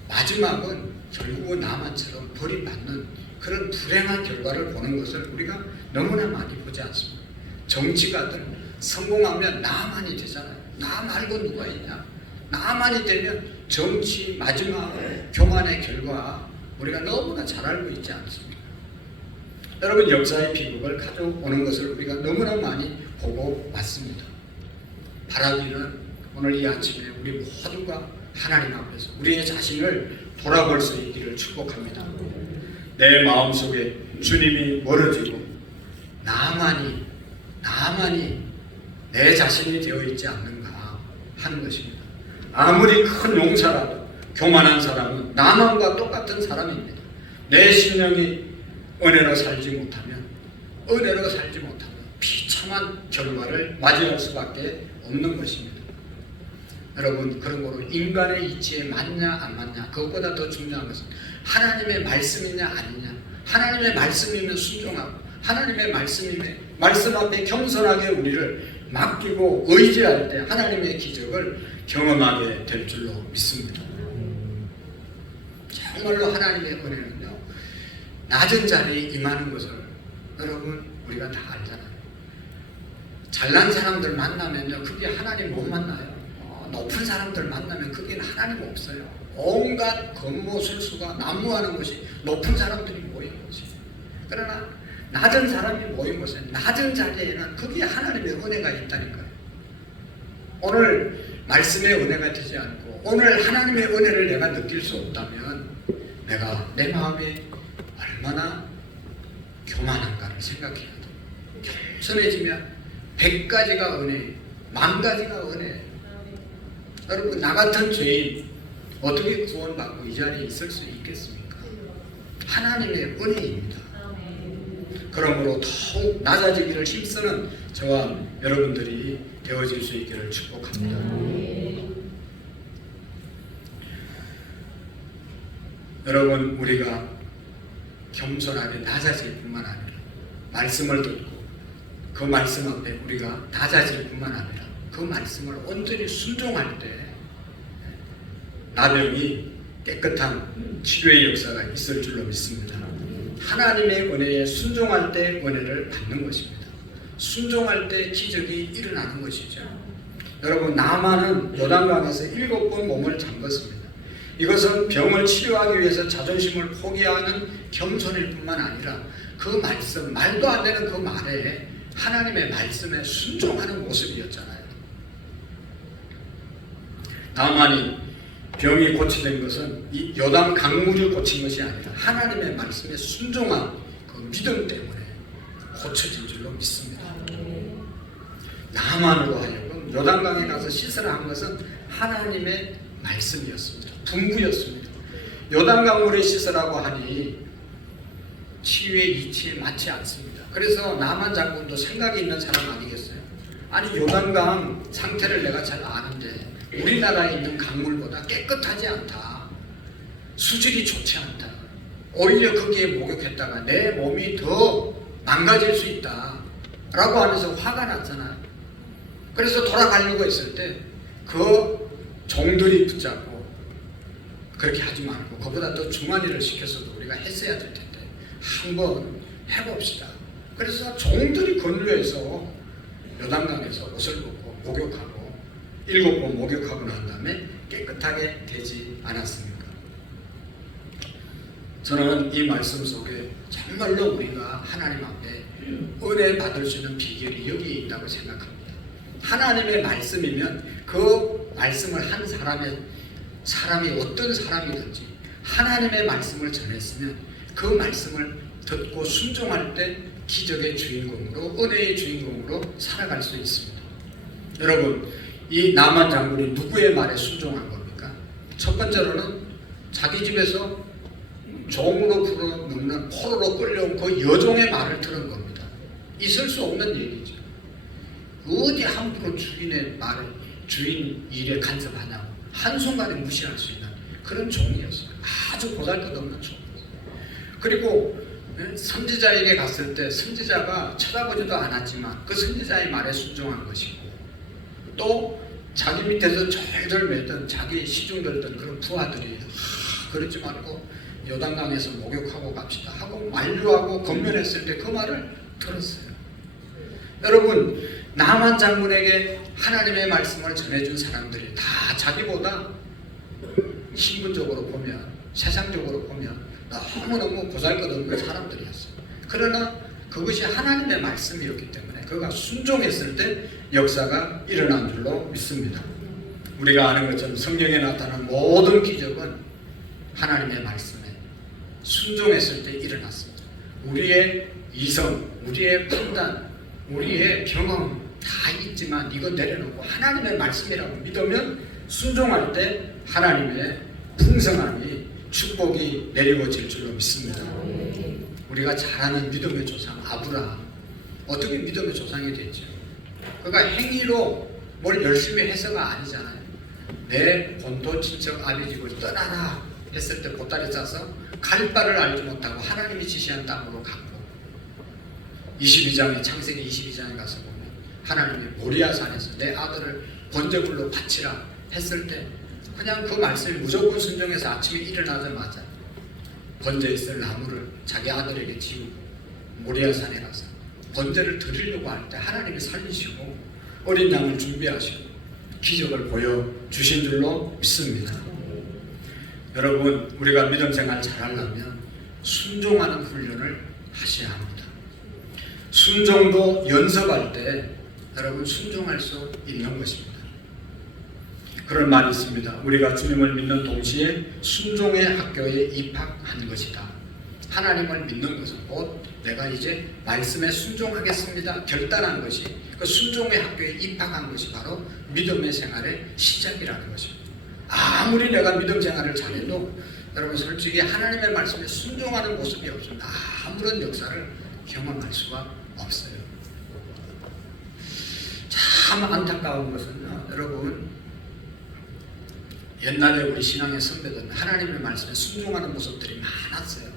마지막은 결국은 나만처럼 버림받는 그런 불행한 결과를 보는 것을 우리가 너무나 많이 보지 않습니다. 정치가들 성공하면 나만이 되잖아요. 나 말고 누가 있냐. 나만이 되면 정치 마지막 교만의 결과 우리가 너무나 잘 알고 있지 않습니까? 여러분, 역사의 비극을 가져오는 것을 우리가 너무나 많이 보고 왔습니다. 바라기는 오늘 이 아침에 우리 모두가 하나님 앞에서 우리의 자신을 돌아볼 수 있기를 축복합니다. 내 마음속에 주님이 멀어지고 나만이 내 자신이 되어 있지 않는가 하는 것입니다. 아무리 큰 용사라도 교만한 사람은 나만과 똑같은 사람입니다. 내 심령이 은혜로 살지 못하면 은혜로 살지 못하면 비참한 결과를 맞이할 수밖에 없는 것입니다. 여러분, 그런 거로 인간의 이치에 맞냐 안 맞냐, 그것보다 더 중요한 것은 하나님의 말씀이냐 아니냐. 하나님의 말씀이면 순종하고, 하나님의 말씀 앞에 겸손하게 우리를 맡기고 의지할 때 하나님의 기적을 경험하게 될 줄로 믿습니다. 정말로 하나님의 은혜는요, 낮은 자리에 임하는 것을 여러분 우리가 다 알잖아요. 잘난 사람들 만나면요, 그게 하나님 못 만나요. 높은 사람들 만나면 그게는 하나님 없어요. 온갖 겉모술수가 난무하는 것이 높은 사람들이 모인 것이에요. 그러나 낮은 사람이 모인 곳에, 낮은 자리에는 그게 하나님의 은혜가 있다니까요. 오늘 말씀의 은혜가 되지 않고 오늘 하나님의 은혜를 내가 느낄 수 없다면 내가 내 마음에 얼마나 교만한가를 생각해야 돼. 겸손해지면 100가지가 은혜, 10,000가지가 은혜. 여러분, 나 같은 죄인 어떻게 구원받고 이 자리에 있을 수 있겠습니까? 하나님의 은혜입니다. 그러므로 더욱 낮아지기를 힘쓰는 저와 여러분들이 되어질 수 있기를 축복합니다. 여러분, 우리가 겸손하게 낮아질 뿐만 아니라 말씀을 듣고 그 말씀 앞에 우리가 낮아질 뿐만 아니라 그 말씀을 온전히 순종할 때 나병이 깨끗한 치료의 역사가 있을 줄로 믿습니다. 하나님의 은혜에 순종할 때 은혜를 받는 것입니다. 순종할 때 기적이 일어나는 것이죠. 여러분, 나만은 요단강에서 7번 몸을 잠궜습니다. 이것은 병을 치료하기 위해서 자존심을 포기하는 겸손일 뿐만 아니라 그 말씀, 말도 안 되는 그 말에 하나님의 말씀에 순종하는 모습이었잖아요. 나만이 병이 고치된 것은 이 요단 강물이 고친 것이 아니라 하나님의 말씀에 순종한 그 믿음 때문에 고쳐진 줄로 믿습니다. 나만으로 하여금 요단강에 가서 씻으라 한 것은 하나님의 말씀이었습니다. 분부였습니다. 요단강물에 씻으라고 하니 치유의 이치에 맞지 않습니다. 그래서 나만 장군도 생각이 있는 사람 아니겠어요? 아니, 요단강 상태를 내가 잘 아는데 우리나라에 있는 강물보다 깨끗하지 않다. 수질이 좋지 않다. 오히려 거기에 목욕했다가 내 몸이 더 망가질 수 있다 라고 하면서 화가 났잖아요. 그래서 돌아가려고 했을 때 그 종들이 붙잡고 그렇게 하지 말고 그보다 더 중한 일을 시켰어도 우리가 했어야 될 텐데 한번 해봅시다. 그래서 종들이 권유해서 요단강에서 옷을 벗고 목욕하고 7번 목욕하고 난 다음에 깨끗하게 되지 않았습니까? 저는 이 말씀 속에 정말로 우리가 하나님 앞에 은혜 받을 수 있는 비결이 여기에 있다고 생각합니다. 하나님의 말씀이면 그 말씀을 한 사람이 어떤 사람이든지 하나님의 말씀을 전했으면 그 말씀을 듣고 순종할 때 기적의 주인공으로, 은혜의 주인공으로 살아갈 수 있습니다. 여러분, 이 나만 장군이 누구의 말에 순종한 겁니까? 첫 번째로는 자기 집에서 종으로 불어넣는 포로로 끌려온 그 여종의 말을 들은 겁니다. 있을 수 없는 얘기죠. 어디 함부로 주인의 말을, 주인 일에 간섭하냐고 한순간에 무시할 수 있는 그런 종이었어요. 아주 보잘것없는 종. 그리고 선지자에게 갔을 때 선지자가 쳐다보지도 않았지만 그 선지자의 말에 순종한 것이고, 또 자기 밑에서 절절 매던 자기 시중 들던 그런 부하들이 그러지 말고 요단강에서 목욕하고 갑시다 하고 만류하고 건면했을 때 그 말을 들었어요. 여러분, 나만 장군에게 하나님의 말씀을 전해준 사람들이 다 자기보다 신분적으로 보면, 세상적으로 보면 너무너무 보잘것없는 사람들이었어요. 그러나 그것이 하나님의 말씀이었기 때문에 그가 순종했을 때 역사가 일어난 줄로 믿습니다. 우리가 아는 것처럼 성경에 나타난 모든 기적은 하나님의 말씀에 순종했을 때 일어났습니다. 우리의 이성, 우리의 판단, 우리의 경험 다 있지만 이거 내려놓고 하나님의 말씀이라고 믿으면 순종할 때 하나님의 풍성함이, 축복이 내리워질 줄로 믿습니다. 우리가 잘 아는 믿음의 조상 아브라함, 어떻게 믿음의 조상이 됐죠? 그가 행위로 뭘 열심히 해서가 아니잖아요. 내 본토 친척 아비집을 떠나라 했을 때 보따리 싸서 갈 바를 알지 못하고 하나님이 지시한 땅으로 갔고, 22장에 창세기 22장에 가서 보면 하나님이 모리아산에서 내 아들을 번제물로 바치라 했을 때 그냥 그 말씀에 무조건 순종해서 아침에 일어나자마자 번제에 있을 나무를 자기 아들에게 지우고 모리아산에 가서 번제를 드리려고 할 때 하나님이 살리시고 어린 양을 준비하시고 기적을 보여주신 줄로 믿습니다. 여러분, 우리가 믿음 생활 잘하려면 순종하는 훈련을 하셔야 합니다. 순종도 연습할 때 여러분 순종할 수 있는 것입니다. 그런 말이 있습니다. 우리가 주님을 믿는 동시에 순종의 학교에 입학한 것이다. 하나님을 믿는 것은 곧 내가 이제 말씀에 순종하겠습니다 결단한 것이, 그 순종의 학교에 입학한 것이 바로 믿음의 생활의 시작이라는 것입니다. 아무리 내가 믿음 생활을 잘해도 여러분 솔직히 하나님의 말씀에 순종하는 모습이 없으면 아무런 역사를 경험할 수가 없어요. 참 안타까운 것은요, 여러분, 옛날에 우리 신앙의 선배들은 하나님의 말씀에 순종하는 모습들이 많았어요.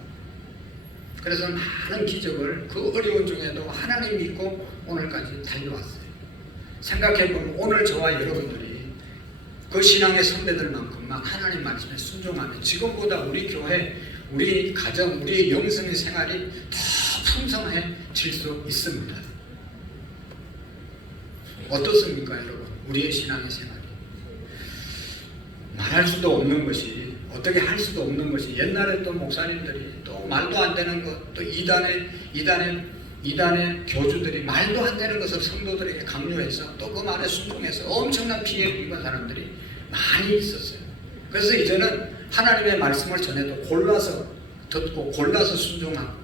그래서 많은 기적을 그 어려운 중에도 하나님 믿고 오늘까지 달려왔어요. 생각해보면 오늘 저와 여러분들이 그 신앙의 선배들만큼만 하나님 말씀에 순종하면 지금보다 우리 교회, 우리 가정, 우리의 영성의 생활이 더 풍성해질 수 있습니다. 어떻습니까 여러분? 우리의 신앙의 생활이 말할 수도 없는 것이, 어떻게 할 수도 없는 것이, 옛날에 또 목사님들이 또 말도 안 되는 것, 또 이단의 교주들이 말도 안 되는 것을 성도들에게 강요해서 또 그 말에 순종해서 엄청난 피해를 입은 사람들이 많이 있었어요. 그래서 이제는 하나님의 말씀을 전해도 골라서 듣고 골라서 순종하고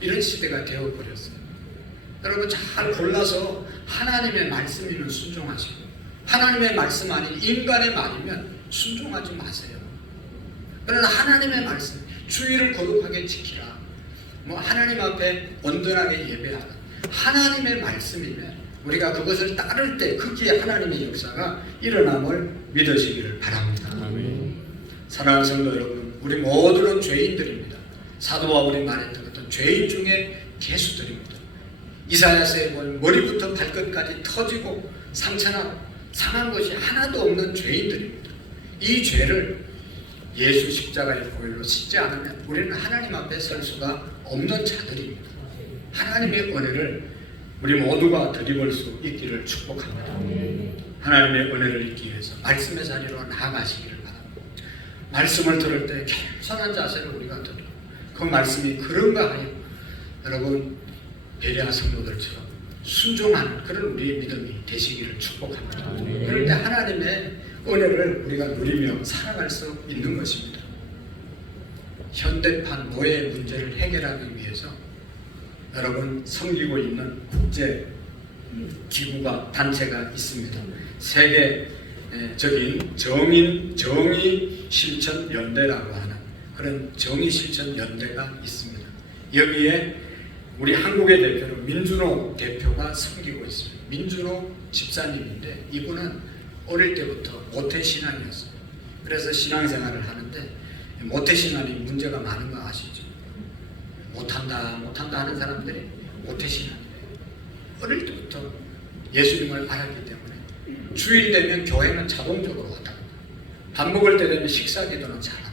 이런 시대가 되어버렸어요. 여러분, 잘 골라서 하나님의 말씀이면 순종하시고, 하나님의 말씀 아닌 인간의 말이면 순종하지 마세요. 그러나 하나님의 말씀, 주의를 거룩하게 지키라, 뭐 하나님 앞에 온전하게 예배하라, 하나님의 말씀이면 우리가 그것을 따를 때 거기에 하나님의 역사가 일어남을 믿으시기를 바랍니다. 아멘. 사랑하는 성도 여러분, 우리 모두는 죄인들입니다. 사도 바울이 말했던 어떤 죄인 중에 개수들입니다. 이사야서에 보면 머리부터 발끝까지 터지고 상처나 상한 것이 하나도 없는 죄인들입니다. 이 죄를 예수 십자가의 보혈로 씻지 않으면 우리는 하나님 앞에 설 수가 없는 자들입니다. 하나님의 은혜를 우리 모두가 드리볼 수 있기를 축복합니다. 하나님의 은혜를 잊기 위해서 말씀의 자리로 나아가시기를 바랍니다. 말씀을 들을 때 겸손한 자세를 우리가 들고 그 말씀이 그런가 하여 여러분 베레아 성도들처럼 순종하는 그런 우리의 믿음이 되시기를 축복합니다. 그럴 때 하나님의 은혜를 우리가 누리며 살아갈 수 있는 것입니다. 현대판 노예 문제를 해결하기 위해서 여러분 섬기고 있는 국제 기구가 단체가 있습니다. 세계적인 정의 실천 연대라고 하는 그런 정의 실천 연대가 있습니다. 여기에 우리 한국의 대표로 민준호 대표가 섬기고 있습니다. 민준호 집사님인데 이분은 어릴 때부터 모태신앙이었어요. 그래서 신앙생활을 하는데 모태신앙이 문제가 많은 거 아시죠? 못한다 하는 사람들이 모태신앙이에요. 어릴 때부터 예수님을 알았기 때문에 주일 되면 교회는 자동적으로 왔다 갔다. 밥 먹을 때 되면 식사기도는 잘합니다.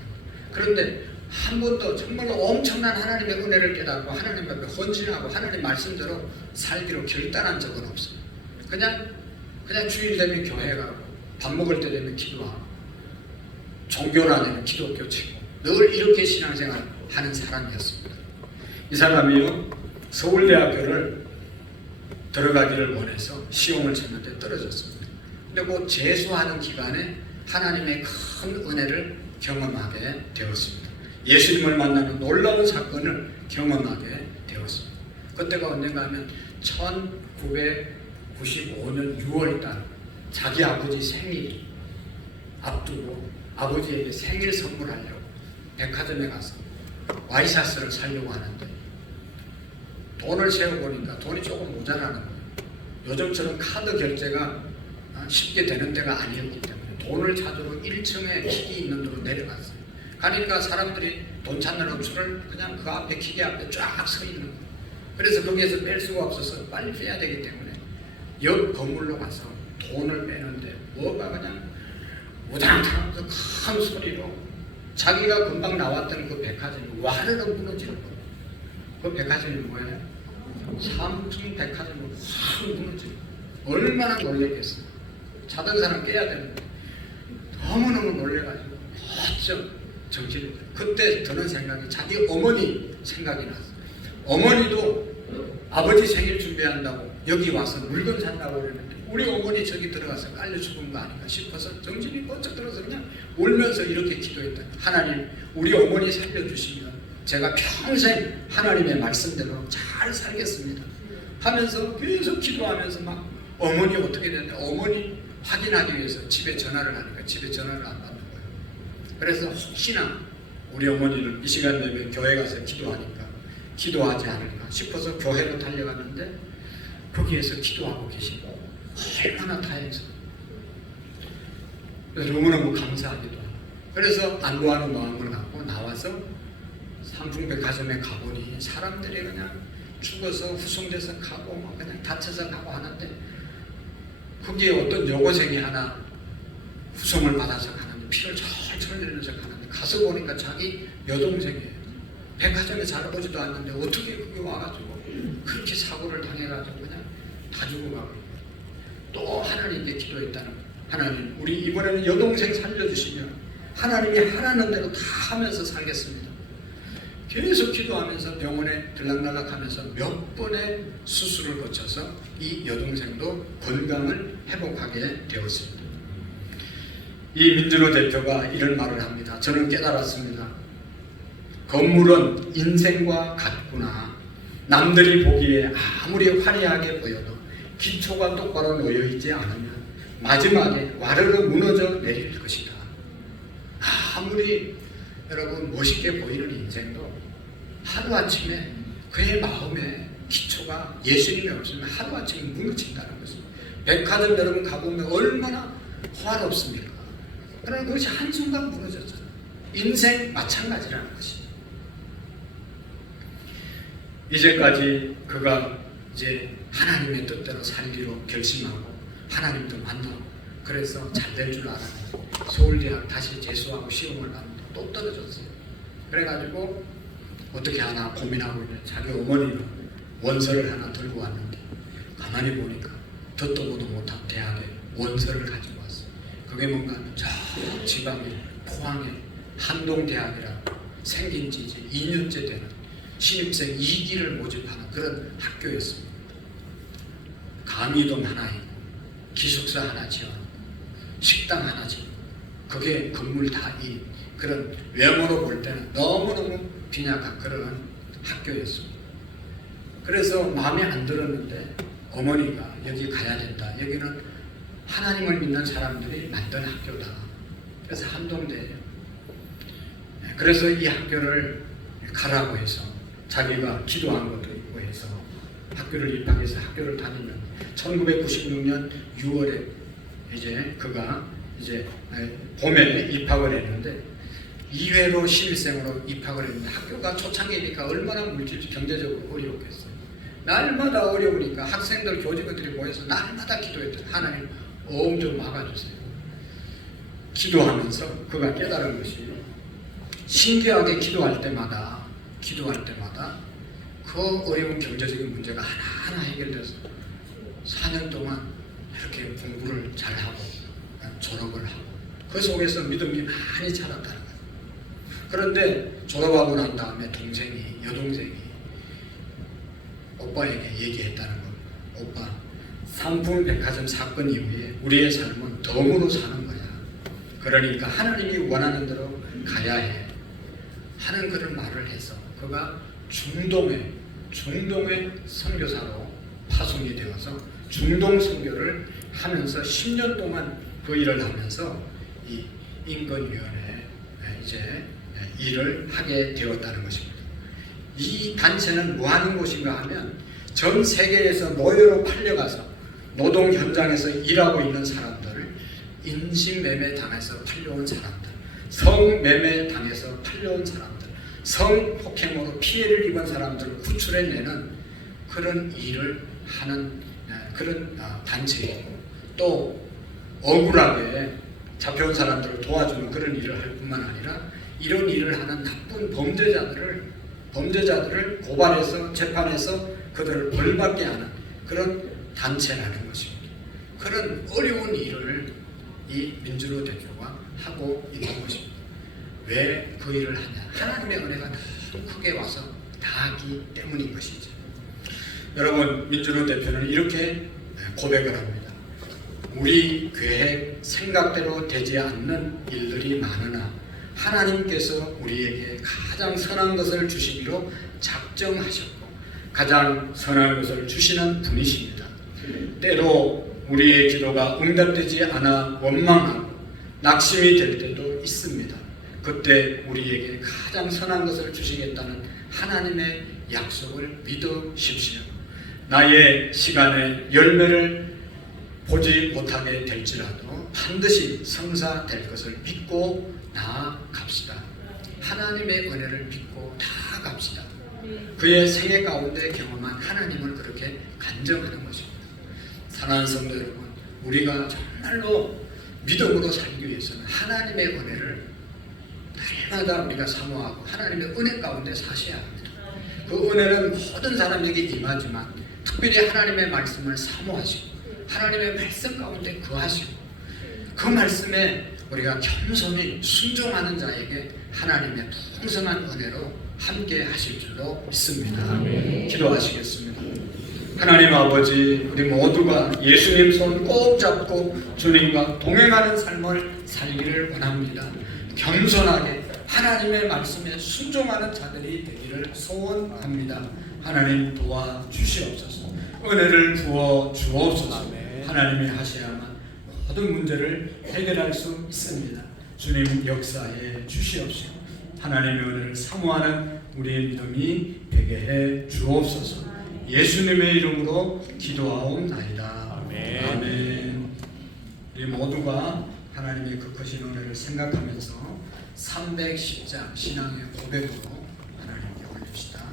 그런데 한 번도 정말로 엄청난 하나님의 은혜를 깨닫고 하나님 앞에 헌신하고 하나님 말씀대로 살기로 결단한 적은 없어요. 그냥 주일 되면 교회 가고 밥 먹을 때 되면 기도하고 종교란에는 기독교 치고 늘 이렇게 신앙생활 하는 사람이었습니다. 이 사람이요 서울대학교를 들어가기를 원해서 시험을 쳤는데 떨어졌습니다. 근데 그 재수하는 기간에 하나님의 큰 은혜를 경험하게 되었습니다. 예수님을 만나는 놀라운 사건을 경험하게 되었습니다. 그때가 언젠가 하면 1995년 6월달 자기 아버지 생일 앞두고 아버지에게 생일 선물하려고 백화점에 가서 와이셔츠를 사려고 하는데 돈을 세어보니까 돈이 조금 모자라는 거예요. 요즘처럼 카드 결제가 쉽게 되는 데가 아니었기 때문에 돈을 찾으러 1층에 기기 있는 데로 내려갔어요. 가니까 사람들이 돈 찾는 줄을 그냥 그 앞에 기계 앞에 쫙 서 있는 거예요. 그래서 거기에서 뺄 수가 없어서 빨리 빼야 되기 때문에 옆 건물로 가서 돈을 빼는데 뭐가 그냥 우당탕하면서 큰 소리로 자기가 금방 나왔던 그 백화점이 와르르 무너지는 거예요. 그 백화점이 뭐예요? 삼층 백화점이 확 무너지는 거예요. 얼마나 놀랬겠어요. 자던 사람 깨야 되는데 너무너무 놀래가지고 어쩜 정신이 그때 드는 생각이 자기 어머니 생각이 났어요. 어머니도 아버지 생일 준비한다고 여기 와서 물건 산다고 그랬는데 우리 어머니 저기 들어가서 깔려 죽은 거 아닌가 싶어서 정신이 번쩍 들어서 그냥 울면서 이렇게 기도했다. 하나님, 우리 어머니 살려주시면 제가 평생 하나님의 말씀대로 잘 살겠습니다 하면서 계속 기도하면서 막 어머니 어떻게 됐는데 어머니 확인하기 위해서 집에 전화를 하니까 집에 전화를 안 받는 거예요. 그래서 혹시나 우리 어머니는 이 시간 되면 교회 가서 기도하니까 기도하지 않을까 싶어서 교회로 달려갔는데 거기에서 기도하고 계시고 얼마나 다행스러워요. 그래서 너무너무 감사하기도 하고 그래서 안도하는 마음을 갖고 나와서 삼풍백화점에 가보니 사람들이 그냥 죽어서 후송돼서 가고 막 그냥 다쳐서 가고 하는데 거기에 어떤 여고생이 하나 후송을 받아서 가는데 피를 철철 흘리면서 가는데 가서 보니까 자기 여동생이에요. 백화점에 잘 오지도 않는데 어떻게 거기 와가지고 그렇게 사고를 당해가지고 그냥 다 죽어가고 또 하나님께 기도했다는 거예요. 하나님, 우리 이번에는 여동생 살려주시면 하나님이 하라는 대로 다 하면서 살겠습니다. 계속 기도하면서 병원에 들락날락하면서 몇 번의 수술을 거쳐서 이 여동생도 건강을 회복하게 되었습니다. 이 민준호 대표가 이런 말을 합니다. 저는 깨달았습니다. 건물은 인생과 같구나. 남들이 보기에 아무리 화려하게 보여도 기초가 똑바로 놓여있지 않으면 마지막에 와르르 무너져 내릴 것이다. 아무리 여러분 멋있게 보이는 인생도 하루아침에 그의 마음에 기초가 예수님이 없으면 하루아침에 무너진다는 것입니다. 백화점 여러분 가보면 얼마나 화롭습니까? 그러나 그것이 한순간 무너졌잖아요. 인생 마찬가지라는 것입니다. 이제까지 그가 이제 하나님의 뜻대로 살기로 결심하고 하나님도 만나고 그래서 잘 될 줄 알았는데 서울대학 다시 재수하고 시험을 봤는데 또 떨어졌어요. 그래가지고 어떻게 하나 고민하고 있는 자기 어머니는 원서를 하나 들고 왔는데 가만히 보니까 듣도 보도 못한 대학에 원서를 가지고 왔어요. 그게 뭔가 하면 저 지방에 포항에 한동대학이라고 생긴 지 이제 2년째 되는 신입생 2기를 모집하는 그런 학교였습니다. 강의동 하나 있고 기숙사 하나 지어놓고 식당 하나 지어놓고 그게 건물 다인 그런 외모로 볼 때는 너무너무 빈약한 그런 학교였습니다. 그래서 마음에 안 들었는데 어머니가 여기 가야 된다. 여기는 하나님을 믿는 사람들이 만든 학교다. 그래서 한동대예요. 그래서 이 학교를 가라고 해서 자기가 기도한 것도 있고 해서 학교를 입학해서 학교를 다니면 1996년 6월에 이제 그가 이제 봄에 입학을 했는데 2회로 신입생으로 입학을 했는데 학교가 초창기니까 얼마나 물질 경제적으로 어려웠겠어요. 날마다 어려우니까 학생들 교직원들이 모여서 날마다 기도했던 하나님 엄 좀 막아주세요. 기도하면서 그가 깨달은 것이 신기하게 기도할 때마다 그 어려운 경제적인 문제가 하나하나 해결돼서 4년 동안 이렇게 공부를 잘하고 졸업을 하고 그 속에서 믿음이 많이 자랐다는 거예요. 그런데 졸업하고 난 다음에 여동생이 오빠에게 얘기했다는 겁니다. 오빠, 삼풍백화점 사건 이후에 우리의 삶은 덤으로 사는 거야. 그러니까 하나님이 원하는 대로 가야 해. 하는 그런 말을 해서 그가 중동의 선교사로 파송이 되어서 중동 선교를 하면서 10년 동안 그 일을 하면서 이 인권위원회 이제 일을 하게 되었다는 것입니다. 이 단체는 뭐 하는 곳인가 하면 전 세계에서 노예로 팔려가서 노동 현장에서 일하고 있는 사람들을 인신매매 당해서 팔려온 사람들, 성매매 당해서 팔려온 사람들, 성폭행으로 피해를 입은 사람들을 구출해내는 그런 일을 하는 그런 단체이고, 또 억울하게 잡혀온 사람들을 도와주는 그런 일을 할 뿐만 아니라 이런 일을 하는 나쁜 범죄자들을 고발해서 재판해서 그들을 벌받게 하는 그런 단체라는 것입니다. 그런 어려운 일을 이 민준호 대표가 하고 있는 것입니다. 왜 그 일을 하냐? 하나님의 은혜가 너무 크게 와서 닿기 때문인 것이죠. 여러분, 민준호 대표는 이렇게 고백을 합니다. 우리 계획, 생각대로 되지 않는 일들이 많으나 하나님께서 우리에게 가장 선한 것을 주시기로 작정하셨고 가장 선한 것을 주시는 분이십니다. 때로 우리의 기도가 응답되지 않아 원망하고 낙심이 될 때도 있습니다. 그때 우리에게 가장 선한 것을 주시겠다는 하나님의 약속을 믿으십시오. 나의 시간에 열매를 보지 못하게 될지라도 반드시 성사될 것을 믿고 나아갑시다. 하나님의 은혜를 믿고 나아갑시다. 그의 생애 가운데 경험한 하나님을 그렇게 간증하는 것입니다. 사랑하는 성도 여러분, 우리가 정말로 믿음으로 살기 위해서는 하나님의 은혜를 날마다 우리가 사모하고 하나님의 은혜 가운데 사셔야 합니다. 그 은혜는 모든 사람에게 임하지만 특별히 하나님의 말씀을 사모하시고 하나님의 말씀 가운데 거하시고 그 말씀에 우리가 겸손히 순종하는 자에게 하나님의 풍성한 은혜로 함께 하실 줄로 믿습니다. 아멘. 기도하시겠습니다. 하나님 아버지, 우리 모두가 예수님 손 꼭 잡고 주님과 동행하는 삶을 살기를 원합니다. 겸손하게 하나님의 말씀에 순종하는 자들이 되기를 소원합니다. 하나님 도와주시옵소서. 은혜를 부어 주옵소서. 하나님이 하셔야만 모든 문제를 해결할 수 있습니다. 주님 역사해 주시옵시고 하나님의 은혜를 사모하는 우리의 믿음이 되게 해 주옵소서. 예수님의 이름으로 기도하옵나이다. 아멘. 아멘. 우리 모두가 하나님의 그 크신 은혜를 생각하면서 310장 신앙의 고백으로 하나님께 올립시다.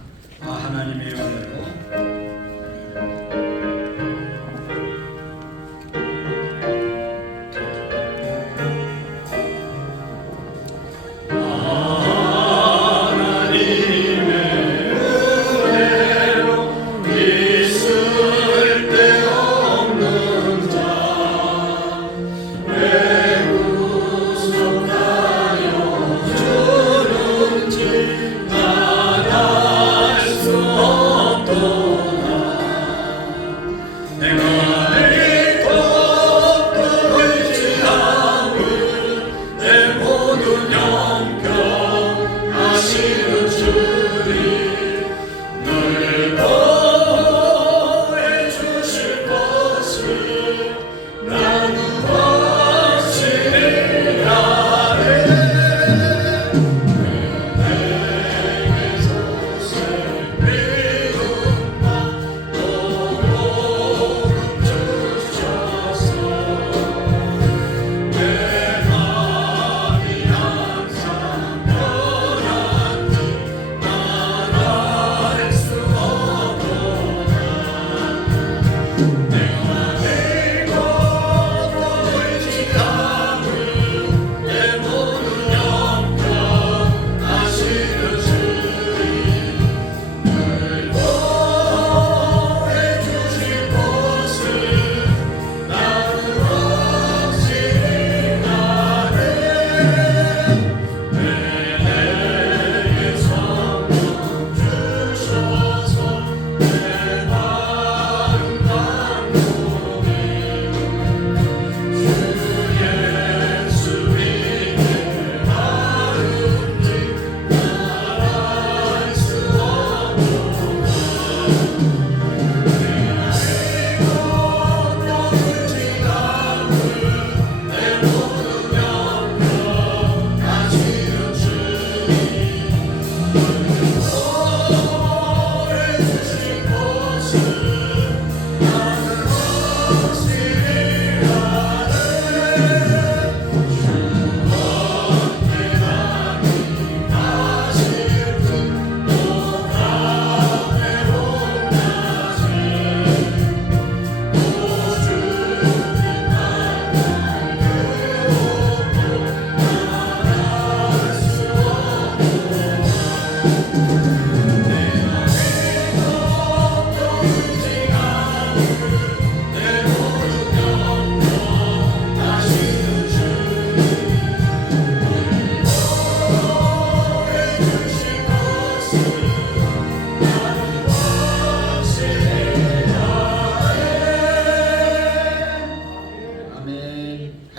하나님의 은혜로 또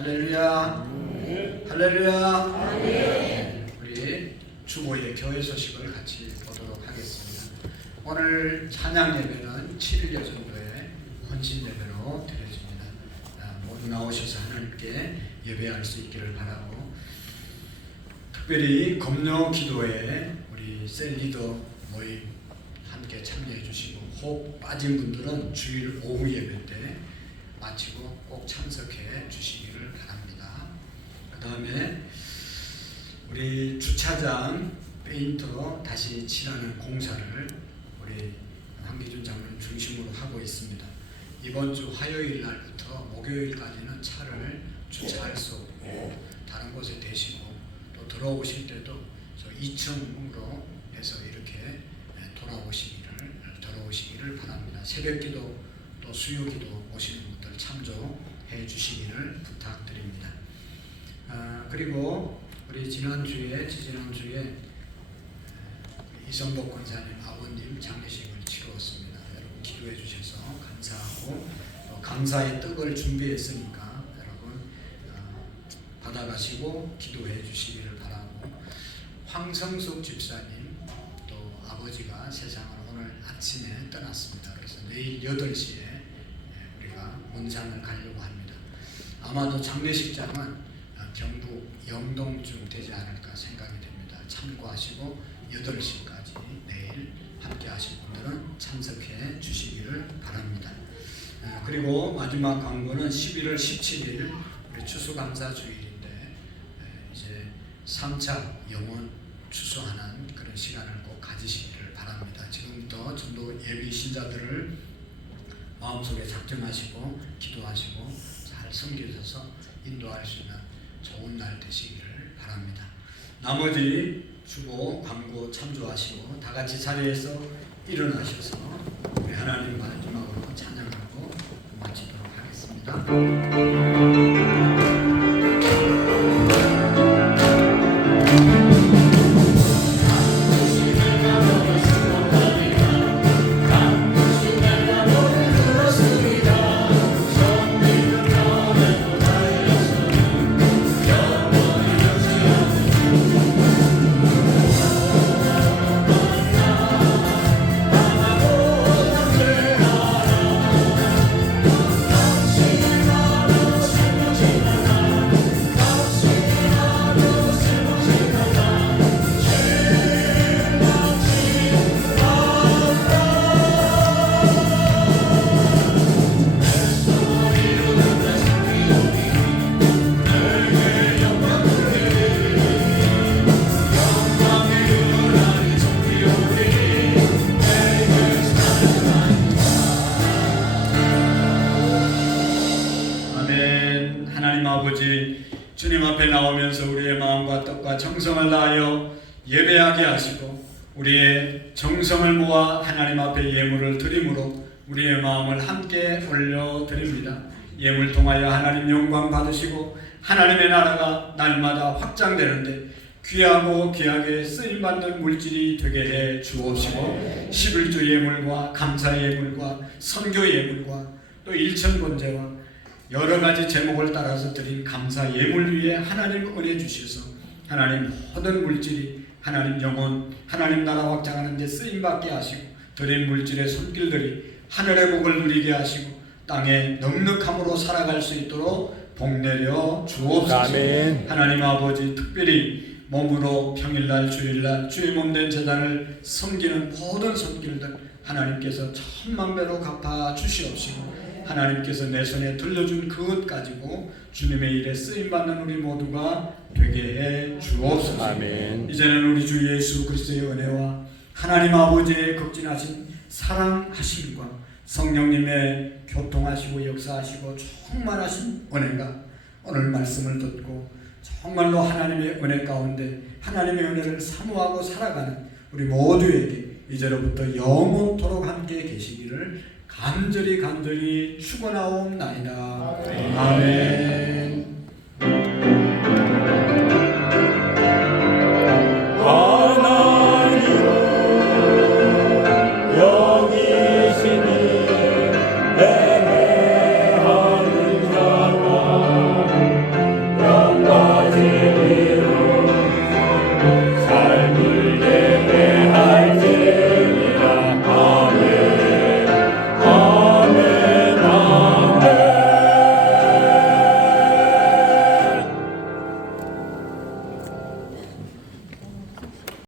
할렐루야. 할렐루야. 우리 주보의 교회 소식을 같이 보도록 하겠습니다. 오늘 찬양 예배는 7일 정도의 헌신 예배로 드려집니다. 모두 나오셔서 하나님께 예배할 수 있기를 바라고, 특별히 검료 기도에 우리 셀리더 모임 함께 참여해 주시고, 혹 빠진 분들은 주일 오후 예배 때 마치고 꼭 참석해 주시기를 바랍니다. 그 다음에 우리 주차장 페인터 다시 칠하는 공사를 우리 황기준 장로님 중심으로 하고 있습니다. 이번 주 화요일 날부터 목요일까지는 차를 주차할 수 없고 다른 곳에 대시고, 또 들어오실 때도 저 2층으로 해서 이렇게 들어오시기를 바랍니다. 새벽기도 또 수요기도 오시는 분들 참조해 주시기를 부탁드립니다. 그리고 우리 지지난주에 이성복 권사님 아버님 장례식을 치루었습니다. 여러분 기도해 주셔서 감사하고, 또 감사의 떡을 준비했으니까 여러분 받아가시고 기도해 주시기를 바라고, 황성숙 집사님 또 아버지가 세상을 오늘 아침에 떠났습니다. 그래서 내일 8시에 우리가 문상을 가려고 합니다. 아마도 장례식장은 경북 영동쯤 되지 않을까 생각이 됩니다. 참고하시고 8시까지 내일 함께 하실 분들은 참석해 주시기를 바랍니다. 그리고 마지막 광고는 11월 17일 우리 추수감사주일인데 이제 3차 영혼 추수하는 그런 시간을 꼭 가지시기를 바랍니다. 지금부터 전도 예비 신자들을 마음속에 작정하시고 기도하시고 잘 섬기셔서 인도할 수 있는 좋은 날 되시기를 바랍니다. 나머지 주보 광고 참조하시고 다 같이 자리에서 일어나셔서 우리 하나님 마지막으로 찬양하고 마치도록 하겠습니다. 주님 앞에 나오면서 우리의 마음과 뜻과 정성을 다하여 예배하게 하시고, 우리의 정성을 모아 하나님 앞에 예물을 드림으로 우리의 마음을 함께 올려드립니다. 예물 통하여 하나님 영광 받으시고 하나님의 나라가 날마다 확장되는데 귀하고 귀하게 쓰임받는 물질이 되게 해 주옵시고, 11조 예물과 감사 예물과 선교 예물과 또 일천번제와 여러 가지 제목을 따라서 드린 감사 예물 위에 하나님 은혜 주셔서 하나님 모든 물질이 하나님 영혼, 하나님 나라 확장하는 데 쓰임받게 하시고, 드린 물질의 손길들이 하늘의 복을 누리게 하시고 땅에 넉넉함으로 살아갈 수 있도록 복내려 주옵소서. 아멘. 하나님 아버지, 특별히 몸으로 평일날 주일날 주의 몸된 제단을 섬기는 모든 손길들 하나님께서 천만배로 갚아 주시옵시고, 하나님께서 내 손에 들려준 그것 가지고 주님의 일에 쓰임받는 우리 모두가 되게 해 주옵소서. 아멘. 이제는 우리 주 예수 그리스도의 은혜와 하나님 아버지의 극진하신 사랑하심과 성령님의 교통하시고 역사하시고 충만하신 은혜가 오늘 말씀을 듣고 정말로 하나님의 은혜 가운데 하나님의 은혜를 사모하고 살아가는 우리 모두에게 이제로부터 영원토록 함께 계시기를 간절히 축원하옵나이다. 아멘.